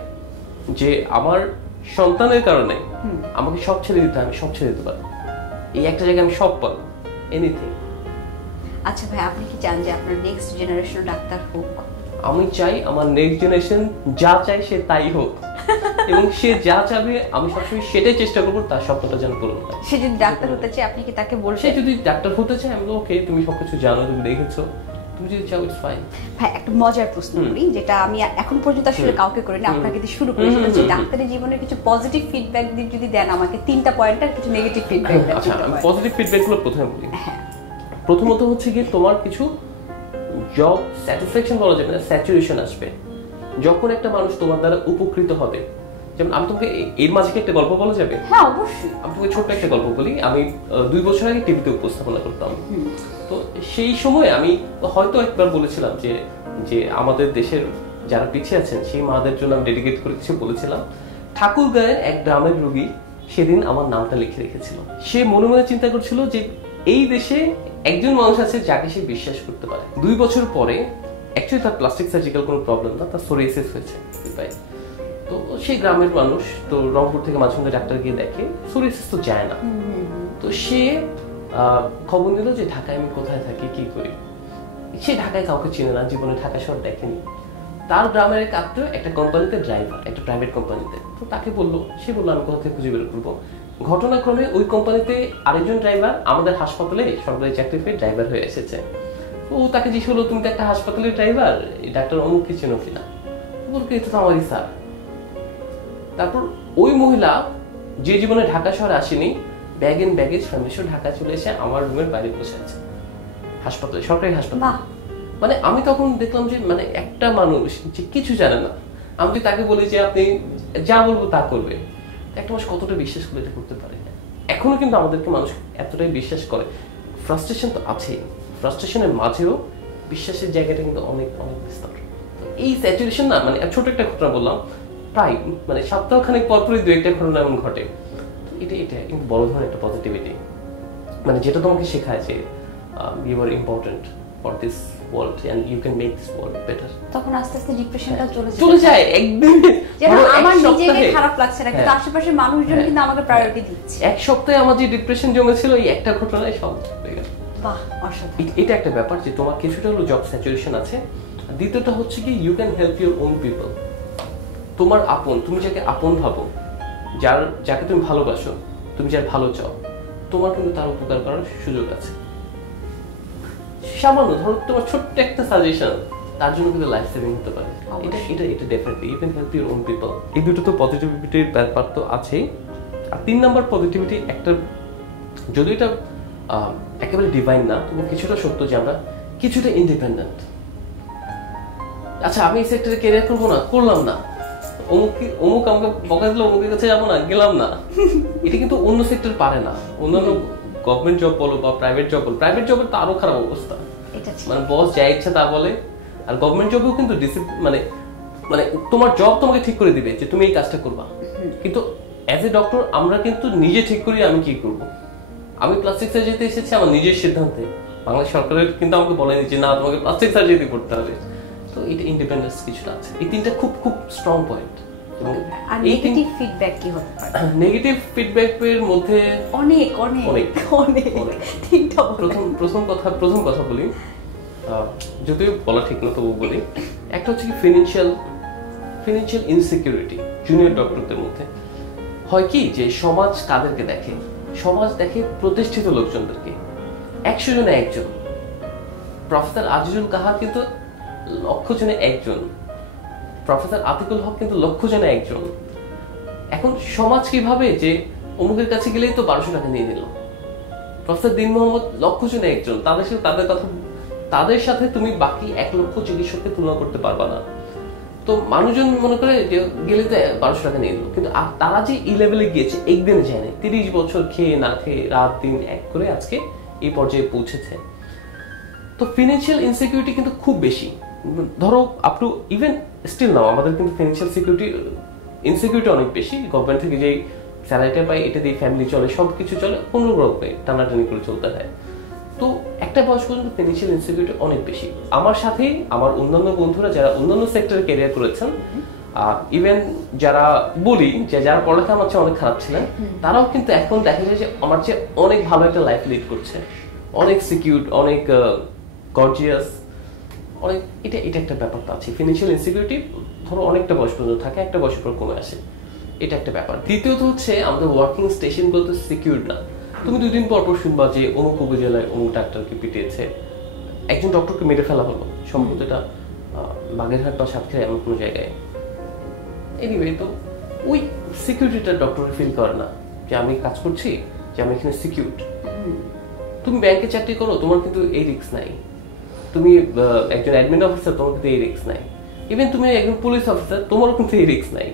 যে আমার সন্তানের কারণে আমাকে সব ছেড়ে দিতে হয়, আমি সব ছেড়ে দিতে পারবো, এই একটা জায়গায় আমি সব পাবো, এনিথিং। আচ্ছা ভাই, আপনি কি চান যে আপনার নেক্সট জেনারেশন ডাক্তার হোক? আমি চাই আমার নেক্সট জেনারেশন যা চাই সে তাই হোক, এবং সে যা চাবে আমি সবসময় সেটাই চেষ্টা করবো তার স্বপ্নটা যেন পূরণ হয়। সে যদি ডাক্তার হতে চায় আপনি কি তাকে বলবেন? সে যদি ডাক্তার হতে চায় আমি ওকে, তুমি সবকিছু জানো, তুমি দেখেছো, তুমি যদি চাও ইটস ফাইন। ভাই একটা মজার প্রশ্ন করি, যেটা আমি এখন পর্যন্ত আসলে কাউকে করিনি, আপনাকে দিয়ে শুরু করি, সেটা হচ্ছে ডাক্তারি জীবনের কিছু পজিটিভ ফিডব্যাক যদি দেন আমাকে 3টা পয়েন্ট, আর কিছু নেগেটিভ ফিডব্যাক দেন। আচ্ছা, আমি পজিটিভ ফিডব্যাকগুলো প্রথমে বলি। প্রথমত হচ্ছে কি তোমার কিছু জব স্যাটিসফ্যাকশন বলা যাবে না, স্যাচুরেশন আসবে যখন একটা মানুষ তোমার দ্বারা উপকৃত হবে। যেমন আমি তোমাকে এর মাঝে একটা গল্প বলা যাবে? হ্যাঁ অবশ্যই। আমি তোমাকে ছোট্ট একটা গল্প বলি। আমি 2 বছর আগে টিভিতে উপস্থাপনা করতাম। তো সেই সময় আমি হয়তো একবার বলেছিলাম যে আমাদের দেশের যারা পিছিয়ে আছেন সেই মাদের জন্য আমি ডেডিকেট করে কিছু বলেছিলাম। ঠাকুরগাঁয়ের এক গ্রামের রোগী সেদিন আমার নামটা লিখে রেখেছিল। সে মনে মনে চিন্তা করছিল যে এই দেশে একজন মানুষ আছে যাকে সে বিশ্বাস করতে পারে। 2 বছর পরে অ্যাকচুয়ালি তার প্লাস্টিক সার্জিক্যাল কোনো প্রবলেম না, তার সোরিয়াসিস হয়েছে। তো সেই গ্রামের মানুষ তো রংপুর থেকে মাঝে মধ্যে ডাক্তার গিয়ে দেখে, সোরিয়াসিস তো যায় না। তো সে খবর নিল যে ঢাকায় আমি কোথায় থাকি, কি করি। সে ঢাকায় কাউকে চিনে না, জীবনে ঢাকা শহর দেখেনি। তার গ্রামের এক আত্মীয় একটা কোম্পানিতে ড্রাইভার, একটা প্রাইভেট কোম্পানিতে। তো তাকে বললো, সে বললো আমি কোথা থেকে খুঁজে বের করবো। ঘটনাক্রমে ওই কোম্পানিতে আরেকজন ড্রাইভার আমাদের হাসপাতালে সরকারি চাকরি পেয়ে ড্রাইভার হয়ে এসেছে। ও তাকে জিজ্ঞেস হলো, তুমি তো একটা হাসপাতালের ড্রাইভার, ডাক্তার অমুককে চেনো কিনা? বলকে এটা তো আমারই স্যার। তারপর ওই মহিলা যে জীবনে ঢাকা শহরে আসেনি, ব্যাগ এন্ড ব্যাগেজ ফ্যামিলি সহ ঢাকা চলে এসে আমার রুমের বাইরে বসে আছে হাসপাতালে, সরকারি হাসপাতাল। মানে আমি তখন দেখলাম যে মানে একটা মানুষ যে কিছু জানে না, আমি যদি তাকে বলি যে আপনি যা বলবো তা করবে, একটা মানুষ কতটা বিশ্বাস করে এটা করতে পারে না। এখনো কিন্তু আমাদেরকে মানুষ এতটাই বিশ্বাস করে। ফ্রাস্ট্রেশন তো আছেই, ফ্রাস্ট্রেশনের মাঝেও বিশ্বাসের জায়গাটা কিন্তু অনেক অনেক বিস্তার। এই স্যাচুরেশন না, মানে ছোট একটা ঘটনা বললাম, প্রায় মানে সপ্তাহখানেক পরপরই দু একটা ঘটনা এমন ঘটে। এটা এটা কিন্তু বড় ধরনের একটা পজিটিভিটি, মানে যেটা তোমাকে শেখায় যে you are important for this world and you can make this world better. তখন আস্তে আস্তে ডিপ্রেশনটা চলে যায় একদম। যেন আমার নিজেকে খারাপ লাগছে না, কিন্তু আশেপাশের মানুষজন কিন্তু আমাকে প্রায়োরিটি দিচ্ছে। এক সপ্তাহে আমার যে ডিপ্রেশন জমেছিল এই একটা ঘটনায় সব হয়ে গেল। বাহ, অসাধারণ। এটা একটা ব্যাপার যে তোমার কিছুটা হলো জব স্যাচুরেশন আছে। দ্বিতীয়টা হচ্ছে কি you can help your own people. তোমার আপন, তুমি যাকে আপন ভাবো, যাকে তুমি ভালোবাসো, তুমি যার ভালো চাও, তোমার কিন্তু তার উপকার করার সুযোগ আছে। সামান্য ধরো তোমার ছোট্ট একটা সাজেশন তার জন্য কিন্তু লাইফ সেভিং হতে পারে। এটা definitely you can help your own people. এই দুটো তো পজিটিভিটির ব্যাপার তো আছেই। আর 3 নাম্বার পজিটিভিটি একটা, যদি এটা একেবারে ডিভাইন না, তবু কিছুটা সত্য যে আমরা কিছুটা ইন্ডিপেন্ডেন্ট। আচ্ছা আমি এই সেক্টরে ক্যারিয়ার করবো না, করলাম না, অমুক আমাকে বকা দিল, অমুকের কাছে যাবো না, গেলাম না। এটা কিন্তু অন্য সেক্টর পারে না। অন্যান্য গভর্নমেন্ট জব বলো বা প্রাইভেট জব বলো, প্রাইভেট জবের তো আরো খারাপ অবস্থা। মানে বস যা ইচ্ছা তা বলে। আর গভর্নমেন্ট জবেও কিন্তু মানে মানে তোমার জব তোমাকে ঠিক করে দিবে যে তুমি এই কাজটা করবা, কিন্তু অ্যাজ এ ডক্টর আমরা কিন্তু নিজে ঠিক করি আমি কি করব। আমি প্লাস্টিক সার্জারিতে এসেছি আমার নিজের সিদ্ধান্তে, বাংলাদেশ সরকারের কিন্তু আমাকে বলেনি যে না তোমাকে প্লাস্টিক সার্জারি করতে হবে। তো এটা ইন্ডিপেন্ডেন্স কিছুটা আছে। এই তিনটা খুব খুব স্ট্রং পয়েন্ট। আর নেগেটিভ ফিডব্যাক কি হতে পারে? নেগেটিভ ফিডব্যাকের মধ্যে অনেক অনেক অনেক তিনটা। প্রথম কথা বলি, যদিও বলা ঠিক না তবু বলি। একটা হচ্ছে কি ফিনান্সিয়াল ইনসিকিউরিটি জুনিয়র ডক্টরদের মধ্যে হয় কি যে সমাজ কাদেরকে দেখে, সমাজ দেখে প্রতিষ্ঠিত লোকজনদেরকে। 100 জনে একজন। প্রফেসর আজিজুল কাহার কিন্তু লক্ষ জনে একজন, প্রফেসর আতিকুল হক কিন্তু লক্ষ জনে একজন। এখন সমাজ কিভাবে যে অমুকের কাছে গেলেই তো 1200 টাকা নিয়ে নিল। প্রফেসর দিন মোহাম্মদ লক্ষ জনে একজন, তাদের সাথে তুমি বাকি 1 লক্ষ চিকিৎসককে তুলনা করতে পারবা না। তো মানুষজন মনে করে যে গেলে তো 1200 টাকা নিয়ে নিল, কিন্তু তারা যে এই লেভেলে গিয়েছে একদিনে যায়নি, 30 বছর খেয়ে না খেয়ে রাত দিন এক করে আজকে এই পর্যায়ে পৌঁছেছে। তো ফিনান্সিয়াল ইনসিকিউরিটি কিন্তু খুব বেশি। ধরো up to even still now আমাদের কিন্তু ফিনান্সিয়াল ইনসিকিউরিটি অনেক বেশি। গভর্নমেন্ট থেকে যেই স্যালারিটা পাই এটা দিয়ে ফ্যামিলি চলে, সবকিছু চলে, কোনো রকমে টানাটানি করে চলতে হয়। তো একটা বয়স পর্যন্ত ফিনান্সিয়াল ইনসিকিউরিটি অনেক বেশি। আমার সাথে আমার অন্যান্য বন্ধুরা যারা অন্যান্য সেক্টরে ক্যারিয়ার করেছেন, ইভেন যারা বলি যে যারা পড়ালেখা আমার চেয়ে অনেক খারাপ ছিলেন, তারাও কিন্তু এখন দেখা যায় যে আমার চেয়ে অনেক ভালো একটা লাইফ লিড করছে, অনেক সিকিউর, অনেক গর্জিয়াস, অনেক। এটা একটা ব্যাপার তো আছে। ফিনান্সিয়াল ইনসিকিউরিটি ধরো অনেকটা বয়স পর্যন্ত থাকে, একটা বয়সের পর কমে আসে, এটা একটা ব্যাপার। দ্বিতীয়ত হচ্ছে আমাদের ওয়ার্কিং স্টেশন বলতে সিকিউর না। তুমি 2 দিন পর শুনবা যে অমুক উপজেলায় অমুক ডাক্তারকে পিটিয়েছে, একজন ডক্টরকে মেরে ফেলা হলো, সম্ভবত এটা বাগেরহাট বা সাতক্ষীরা এমন কোনো জায়গায়। এনিওয়ে, তো ওই সিকিউরিটিটা ডক্টর ফিল করে না যে আমি কাজ করছি, যে আমি এখানে সিকিউর। তুমি ব্যাংকে চাকরি করো, তোমার কিন্তু এই রিস্ক নাই। তুমি একজন অ্যাডমিন অফিসার, তোমার কিন্তু এই রিস্ক নাই। ইভেন তুমি একজন পুলিশ অফিসার, তোমারও কিন্তু এই রিস্ক নাই।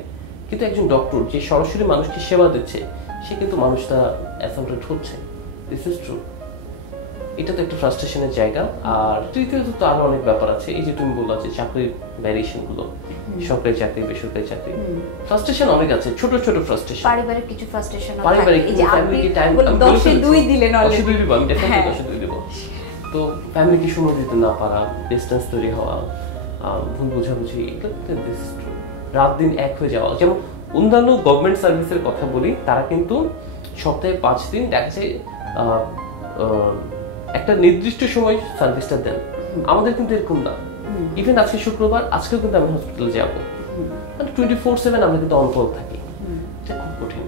কিন্তু একজন ডক্টর যে সরাসরি মানুষকে সেবা দিচ্ছে, সে কিন্তু মানুষটা অ্যাসাল্টেড হচ্ছে। This is true. এটা তো একটা ফ্রাস্ট্রেশনের জায়গা। আর তৃতীয়ত তো আরো অনেক ব্যাপার আছে। এই যে তুমি বললা যে চাকরির ভ্যারিয়েশন গুলো, সরকারি চাকরি, বেসরকারি চাকরি, ফ্রাস্ট্রেশন অনেক আছে, ছোট ছোট ফ্রাস্ট্রেশন, পারিবারিক কিছু ফ্রাস্ট্রেশন আছে। পারিবারিক ফ্যামিলি টাইম 10-2 দিলেন অলরেডি। 10-2 দিব, আমি ডেফিনেটলি 10-2 দিব। তো ফ্যামিলিকে সময় দিতে না পারা, ডিসটেন্স তৈরি হওয়া, ভুল বোঝাবুঝি, রাত দিন এক হয়ে যাওয়া। যেমন অন্যান্য গভর্নমেন্ট সার্ভিসের কথা বলি, তারা কিন্তু সপ্তাহে 5 দিন দেখা যায় একটা নির্দিষ্ট সময় সার্ভিসটা দেন। আমাদের কিন্তু এরকম না। ইভেন আজকে শুক্রবার, আজকেও কিন্তু আমি হসপিটালে যাবো, মানে 24/7 আমরা কিন্তু অন কল থাকি। এটা খুব কঠিন।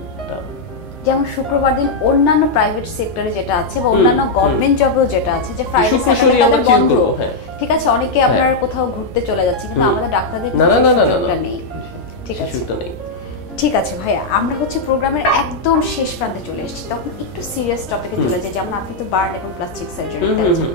যেমন শুক্রবার দিন অন্যান্য প্রাইভেট সেক্টরে যেটা আছে বা অন্যান্য গভর্নমেন্ট জবেও যেটা আছে যে ফ্রাইডে স্যাটারডে তাদের বন্ধ, ঠিক আছে, অনেকে আপনারা কোথাও ঘুরতে চলে যাচ্ছে, কিন্তু আমাদের ডাক্তারদের সুযোগটা নেই। ঠিক আছে, ঠিক আছে ভাইয়া, আমরা হচ্ছে প্রোগ্রামের একদম শেষ প্রান্তে চলে এসেছি, তখন একটু সিরিয়াস টপিকে চলে যাই। যেমন আপনি তো বার্ন এবং প্লাস্টিক সার্জারিতে আছেন,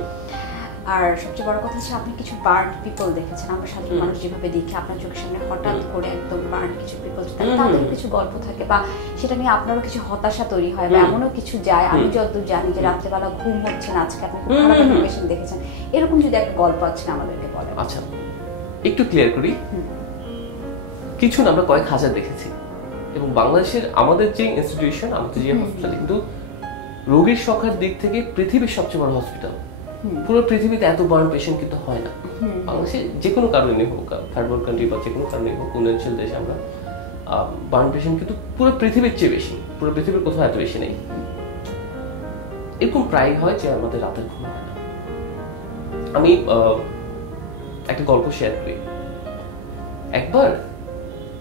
আর সবচেয়ে বড় কথা হচ্ছে আপনি কিছু বার্ন পিপল দেখেছেন। আমরা সাধারণ মানুষ যেভাবে দেখি আপনার চোখের সামনে হঠাৎ করে একদম বার্ন কিছু পিপল, তাদের কিছু গল্প থাকে বা সেটা নিয়ে আপনারও কিছু হতাশা তৈরি হয় বা এমনও কিছু যায়। আমি যতদূর জানি যে রাত্রেবেলা ঘুম হচ্ছে না, আজকে আপনি খুব খারাপ একটা পেশেন্ট দেখেছেন, এরকম যদি একটা গল্প আছে আমাদেরকে বলেন। আচ্ছা, একটু ক্লিয়ার করি, কিছু না আমরা কয়েক হাজার দেখেছি, এবং বাংলাদেশের আমাদের যে ইনস্টিটিউশন, আমাদের যে হসপিটাল কিন্তু রোগীর সংখ্যার দিক থেকে পৃথিবীর সবচেয়ে বড় হসপিটাল। পুরো পৃথিবীতে এত বার্ন পেশেন্ট কিন্তু হয় না। বাংলাদেশে যে কোনো কারণে হোক, থার্ড ওয়ার্ল্ড কান্ট্রি বা যে কোনো কারণে হোক, উন্নয়নশীল দেশে আমরা বার্ন পেশেন্ট কিন্তু পুরো পৃথিবীর চেয়ে বেশি, পুরো পৃথিবীর কোথাও এত বেশি নেই। এরকম প্রায় হয় যে আমাদের রাতের ঘুম হয় না। আমি একটা গল্প শেয়ার করি। একবার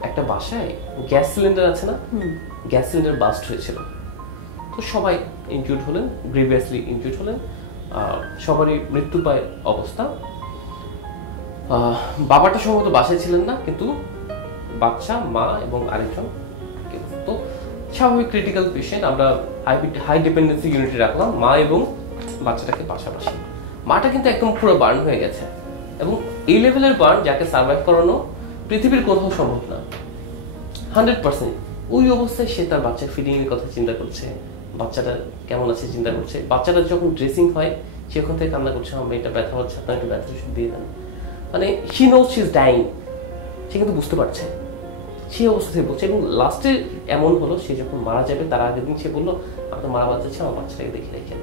একটা বাসায় গ্যাস সিলিন্ডার আছে না, গ্যাস সিলিন্ডার বাস্ট হয়েছিল। তো সবাই ইনজুর্ড হলেন, গ্রিভিয়াসলি ইনজুর্ড হলেন, সবারই মৃত্যু পায় অবস্থা। বাবাটা সম্ভবত বাসায় ছিলেন না, কিন্তু বাচ্চা, মা এবং আরেকজন। তো স্বাভাবিক ক্রিটিক্যাল পেশেন্ট, আমরা হাই ডিপেন্ডেন্সি ইউনিটে রাখলাম মা এবং বাচ্চাটাকে পাশাপাশি। মাটা কিন্তু একদম পুরো বার্ন হয়ে গেছে, এবং এই লেভেলের বার্ন যাকে সার্ভাইভ করানো পৃথিবীর কোথাও সম্ভব না, 100%। ওই অবস্থায় সে তার বাচ্চার ফিডিং এর কথা চিন্তা করছে, বাচ্চাটা কেমন আছে চিন্তা করছে। বাচ্চাটা যখন ড্রেসিং হয় সে ওখান থেকে কান্না করছে, আমার এটা ব্যথা হচ্ছে, আপনার একটু ব্যথা ওষুধ দিয়ে দেন। মানে she knows she is dying, সে কিন্তু বুঝতে পারছে, সেই অবস্থা থেকে বলছে। এবং লাস্টে এমন হলো, সে যখন মারা যাবে তার আগের দিন সে বললো, আপনার মারা বাচ্চা, আমার বাচ্চাটাকে দেখে রেখেন।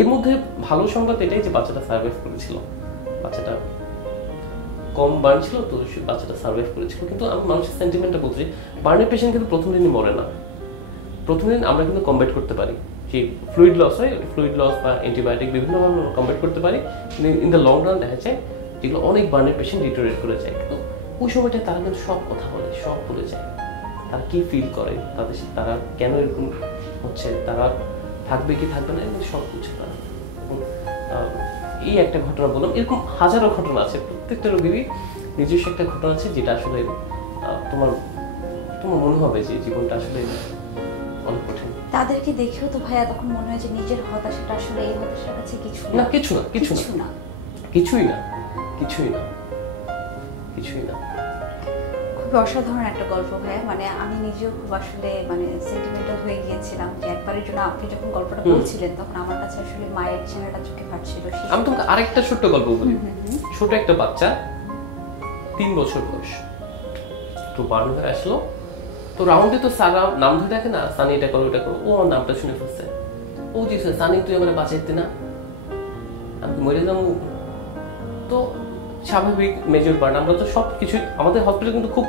এর মধ্যে ভালো সংবাদ এটাই যে বাচ্চাটা সার্ভাইভ করেছিল, বাচ্চাটা কম বার্ন ছিল, তো বাচ্চাটা সার্ভাইভ করেছিল। কিন্তু আমি মানুষের সেন্টিমেন্টটা বলছি, বার্নের পেশেন্ট কিন্তু প্রথম দিনই মরে না। প্রথম দিন আমরা কিন্তু কমব্যাট করতে পারি, যে ফ্লুইড লস হয়, ফ্লুইড লস বা অ্যান্টিবায়োটিক বিভিন্নভাবে আমরা কমব্যাট করতে পারি। ইন দ্য লং রান দেখা যায় যেগুলো অনেক বার্নের পেশেন্ট ডিটোরেট করে যায়। কিন্তু ওই সময়টা তারা কিন্তু সব কথা বলে, সব বলে যায়, তারা কি ফিল করে, তারা কেন এরকম হচ্ছে, তারা থাকবে কি থাকবে না, এগুলো সব কিছু তারা। এই একটা ঘটনা বললাম, এরকম হাজারো ঘটনা আছে। প্রত্যেকটা রোগীরই নিজস্ব একটা ঘটনা আছে, যেটা আসলে তোমার মনে হবে যে জীবনটা আসলে অনেক কঠিন। তাদেরকে দেখেও তো ভাইয়া তখন মনে হয় যে নিজের হতাশাটা আসলে এই হতাশার কাছে কিছু না, কিছুই না। খুব অসাধারণ একটা গল্প ভাইয়া। মানে আমি নিজেও খুব আসলে মানে সেন্টিমেন্টাল হয়ে গিয়েছিলাম যে একবারের জন্য আপনি যখন গল্পটা বলছিলেন তখন আমার কাছে আসলে মায়ের চেহারাটা চোখে ভাসছিল। আমি তোমাকে আরেকটা ছোট্ট গল্প বলি। ছোট একটা বাচ্চা, 3 বছর বয়স, তো বার্ন হয়ে আসলো। তো রাউন্ডে তো সারা নাম ধরে দেখে না, সানি এটা করো এটা করো, ও আমার নামটা শুনে ফেলছে। ও জি স্যার, সানি তুই আমার বাঁচাইতে না, আমি মরে যাবো। তো স্বাভাবিক মেজর বার্ন, আমরা তো সবকিছু, আমাদের হসপিটাল কিন্তু খুব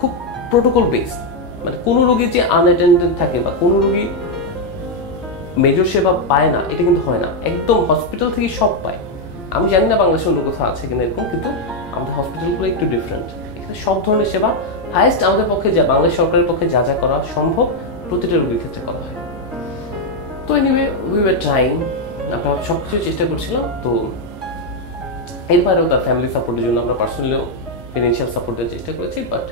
খুব প্রোটোকল বেসড। মানে কোনো রোগী যে আনঅ্যাটেন্ডেড থাকে বা কোনো রোগী মেজর সেবা পায় না, এটা কিন্তু হয় না। একদম হসপিটাল থেকে সব পায়। আমি জানি না বাংলাদেশে অন্য কোথাও আছে কিনা এরকম, কিন্তু আমাদের হসপিটালগুলো একটু ডিফারেন্ট। এখানে সব ধরনের সেবা হাইয়েস্ট আমাদের পক্ষে, যা বাংলাদেশ সরকারের পক্ষে যা যা করা সম্ভব প্রতিটা রোগীর ক্ষেত্রে করা হয়। তো এনিওয়ে উই ওয়ার ট্রাইং, আমরা সবকিছু চেষ্টা করছিলাম। তো এরপরেও তার ফ্যামিলি সাপোর্টের জন্য আমরা পার্সোনালিও ফিনান্সিয়াল সাপোর্ট দেওয়ার চেষ্টা করেছি। বাট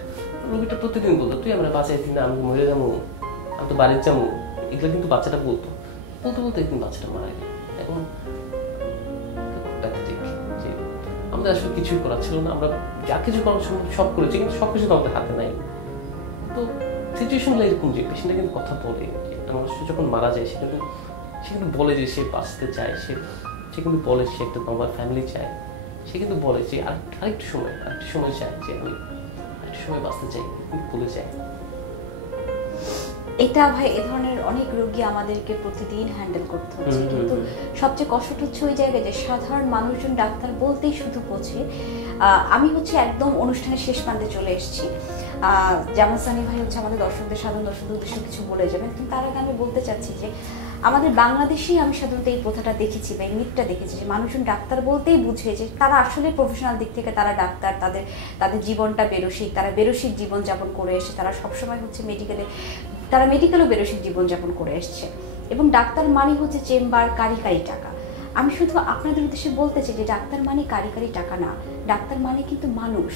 রোগীটা প্রতিদিন বলতো, তুই আমরা বাঁচাইছি না, আমি মরে যাবো, আমি তো বাড়ির যাবো, এগুলো কিন্তু বাচ্চাটা বলতে একদিন বাচ্চাটা মারা গেল। এখন যে আমাদের আসলে কিছুই করার ছিল না, আমরা যা কিছু করার সম্ভব সব করেছি, কিন্তু সবকিছু তো আমাদের হাতে নাই। তো সিচুয়েশনগুলো এরকম যে পেশেন্টটা কিন্তু কথা বলে, একটা মানুষ যখন মারা যায় সে কিন্তু বলে যে সে বাঁচতে চায়, সে কিন্তু বলে সে একটা নর্মাল ফ্যামিলি চায়, সে কিন্তু বলে যে আরেকটু সময় চায়, যে আমি আরেকটু সময় বাঁচতে চাই, কিন্তু বলে চাই। এটা ভাই এ ধরনের অনেক রোগী আমাদেরকে প্রতিদিন হ্যান্ডেল করতে হচ্ছে, কিন্তু সবচেয়ে কষ্ট হচ্ছে ওই জায়গায় যে সাধারণ মানুষজন ডাক্তার বলতেই শুধু বোঝে। আমি হচ্ছে একদম অনুষ্ঠানের শেষ প্রান্তে চলে এসেছি। যেমন সানি ভাই হচ্ছে আমাদের সাধারণ দর্শকদের উদ্দেশ্যে কিছু বলে যাবেন, কিন্তু তার আগে আমি বলতে চাচ্ছি যে আমাদের বাংলাদেশেই আমি সাধারণত এই প্রথাটা দেখেছি বা এই মিথটা দেখেছি যে মানুষজন ডাক্তার বলতেই বুঝে যে তারা আসলে প্রফেশনাল দিক থেকে তারা ডাক্তার, তাদের জীবনটা বেরসিক, তারা বেরসিক জীবনযাপন করে এসে তারা সবসময় হচ্ছে তারা মেডিকেলও বেরসিক জীবনযাপন করে এসছে। এবং ডাক্তার মানে হচ্ছে চেম্বার, কারি টাকা। আমি শুধু আপনাদের উদ্দেশ্যে বলতে চাই যে ডাক্তার মানে কারি টাকা না, ডাক্তার মানে কিন্তু মানুষ,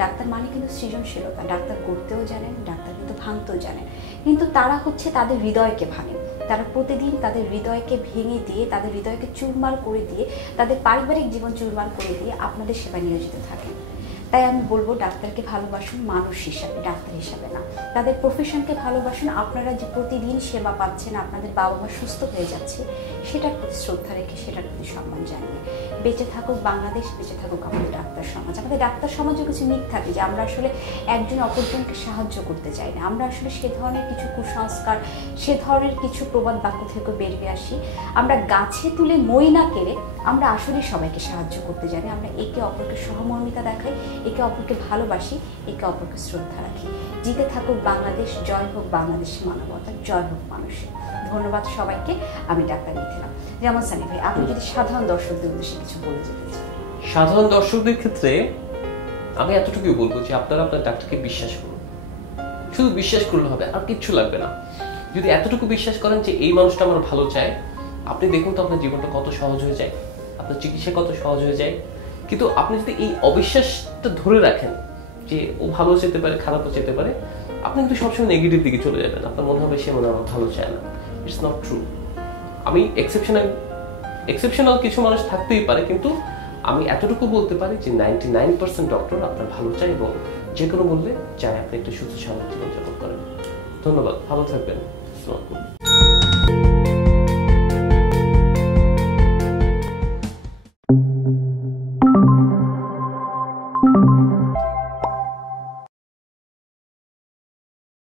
ডাক্তার মানে কিন্তু সৃজনশীলতা। ডাক্তার করতেও জানেন, ডাক্তার কিন্তু ভাঙতেও জানেন, কিন্তু তারা হচ্ছে তাদের হৃদয়কে ভাঙেন। তারা প্রতিদিন তাদের হৃদয়কে ভেঙে দিয়ে, তাদের হৃদয়কে চুরমার করে দিয়ে, তাদের পারিবারিক জীবন চুরমার করে দিয়ে আপনাদের সেবায় নিয়োজিত থাকেন। তাই আমি বলবো ডাক্তারকে ভালোবাসুন মানুষ হিসাবে, ডাক্তার হিসাবে না। তাদের প্রফেশনকে ভালোবাসুন। আপনারা যে প্রতিদিন সেবা পাচ্ছেন, আপনাদের বাবা মা সুস্থ হয়ে যাচ্ছে, সেটার প্রতি শ্রদ্ধা রেখে, সেটার প্রতি সম্মান জানিয়ে বেঁচে থাকুক বাংলাদেশ, বেঁচে থাকুক আমাদের ডাক্তার সমাজ। আমাদের ডাক্তার সমাজে কিছু মিথ থাকে যে আমরা আসলে একজন অপরজনকে সাহায্য করতে চাই না। আমরা আসলে সে ধরনের কিছু কুসংস্কার, সে ধরনের কিছু প্রবাদ বাক্য থেকে বেরিয়ে আসি। আমরা গাছে তুলে মই না কেড়ে আমরা আসলে সবাইকে সাহায্য করতে জানি। আমরা একে অপরকে সহমর্মিতা দেখাই, একে অপরকে ভালোবাসি, একে অপরকে শ্রদ্ধা রাখি। জিতে থাকুক বাংলাদেশ, জয় হোক বাংলাদেশের মানবতা, জয় হোক মানুষের। ধন্যবাদ সবাইকে। আমি ডাক্তার মিথিলা। যেমন সানি ভাই, আপনি যদি সাধারণ দর্শকদের উদ্দেশ্যে কিছু বলে যেতে চান। সাধারণ দর্শকদের ক্ষেত্রে আমি এতটুকুই বলবো যে আপনারা আপনার ডাক্তারকে বিশ্বাস করুন। শুধু বিশ্বাস করলে হবে, আর কিচ্ছু লাগবে না। যদি এতটুকু বিশ্বাস করেন যে এই মানুষটা আমার ভালো চায়, আপনি দেখুন তো আপনার জীবনটা কত সহজ হয়ে যায়, আপনার চিকিৎসা কত সহজ হয়ে যায়। কিন্তু আপনি যদি এই অবিশ্বাসটা ধরে রাখেন যে ও ভালো যেতে পারে, খারাপও যেতে পারে, আপনি কিন্তু সবসময় নেগেটিভ দিকে চলে যাবেন। আপনার মনে হবে সে মনে হয় আমার ভালো চায় না। It's not true. আমি এক্সেপশনাল কিছু মানুষ থাকতেই পারে, কিন্তু আমি এতটুকু বলতে পারি যে 99% ডক্টর আপনার ভালো চায় এবং যে কোনো বললে চায় আপনি একটু সুস্থ স্বাভাবিক জীবনযাপন করেন। ধন্যবাদ, ভালো থাকবেন। আসসালামু আলাইকুম।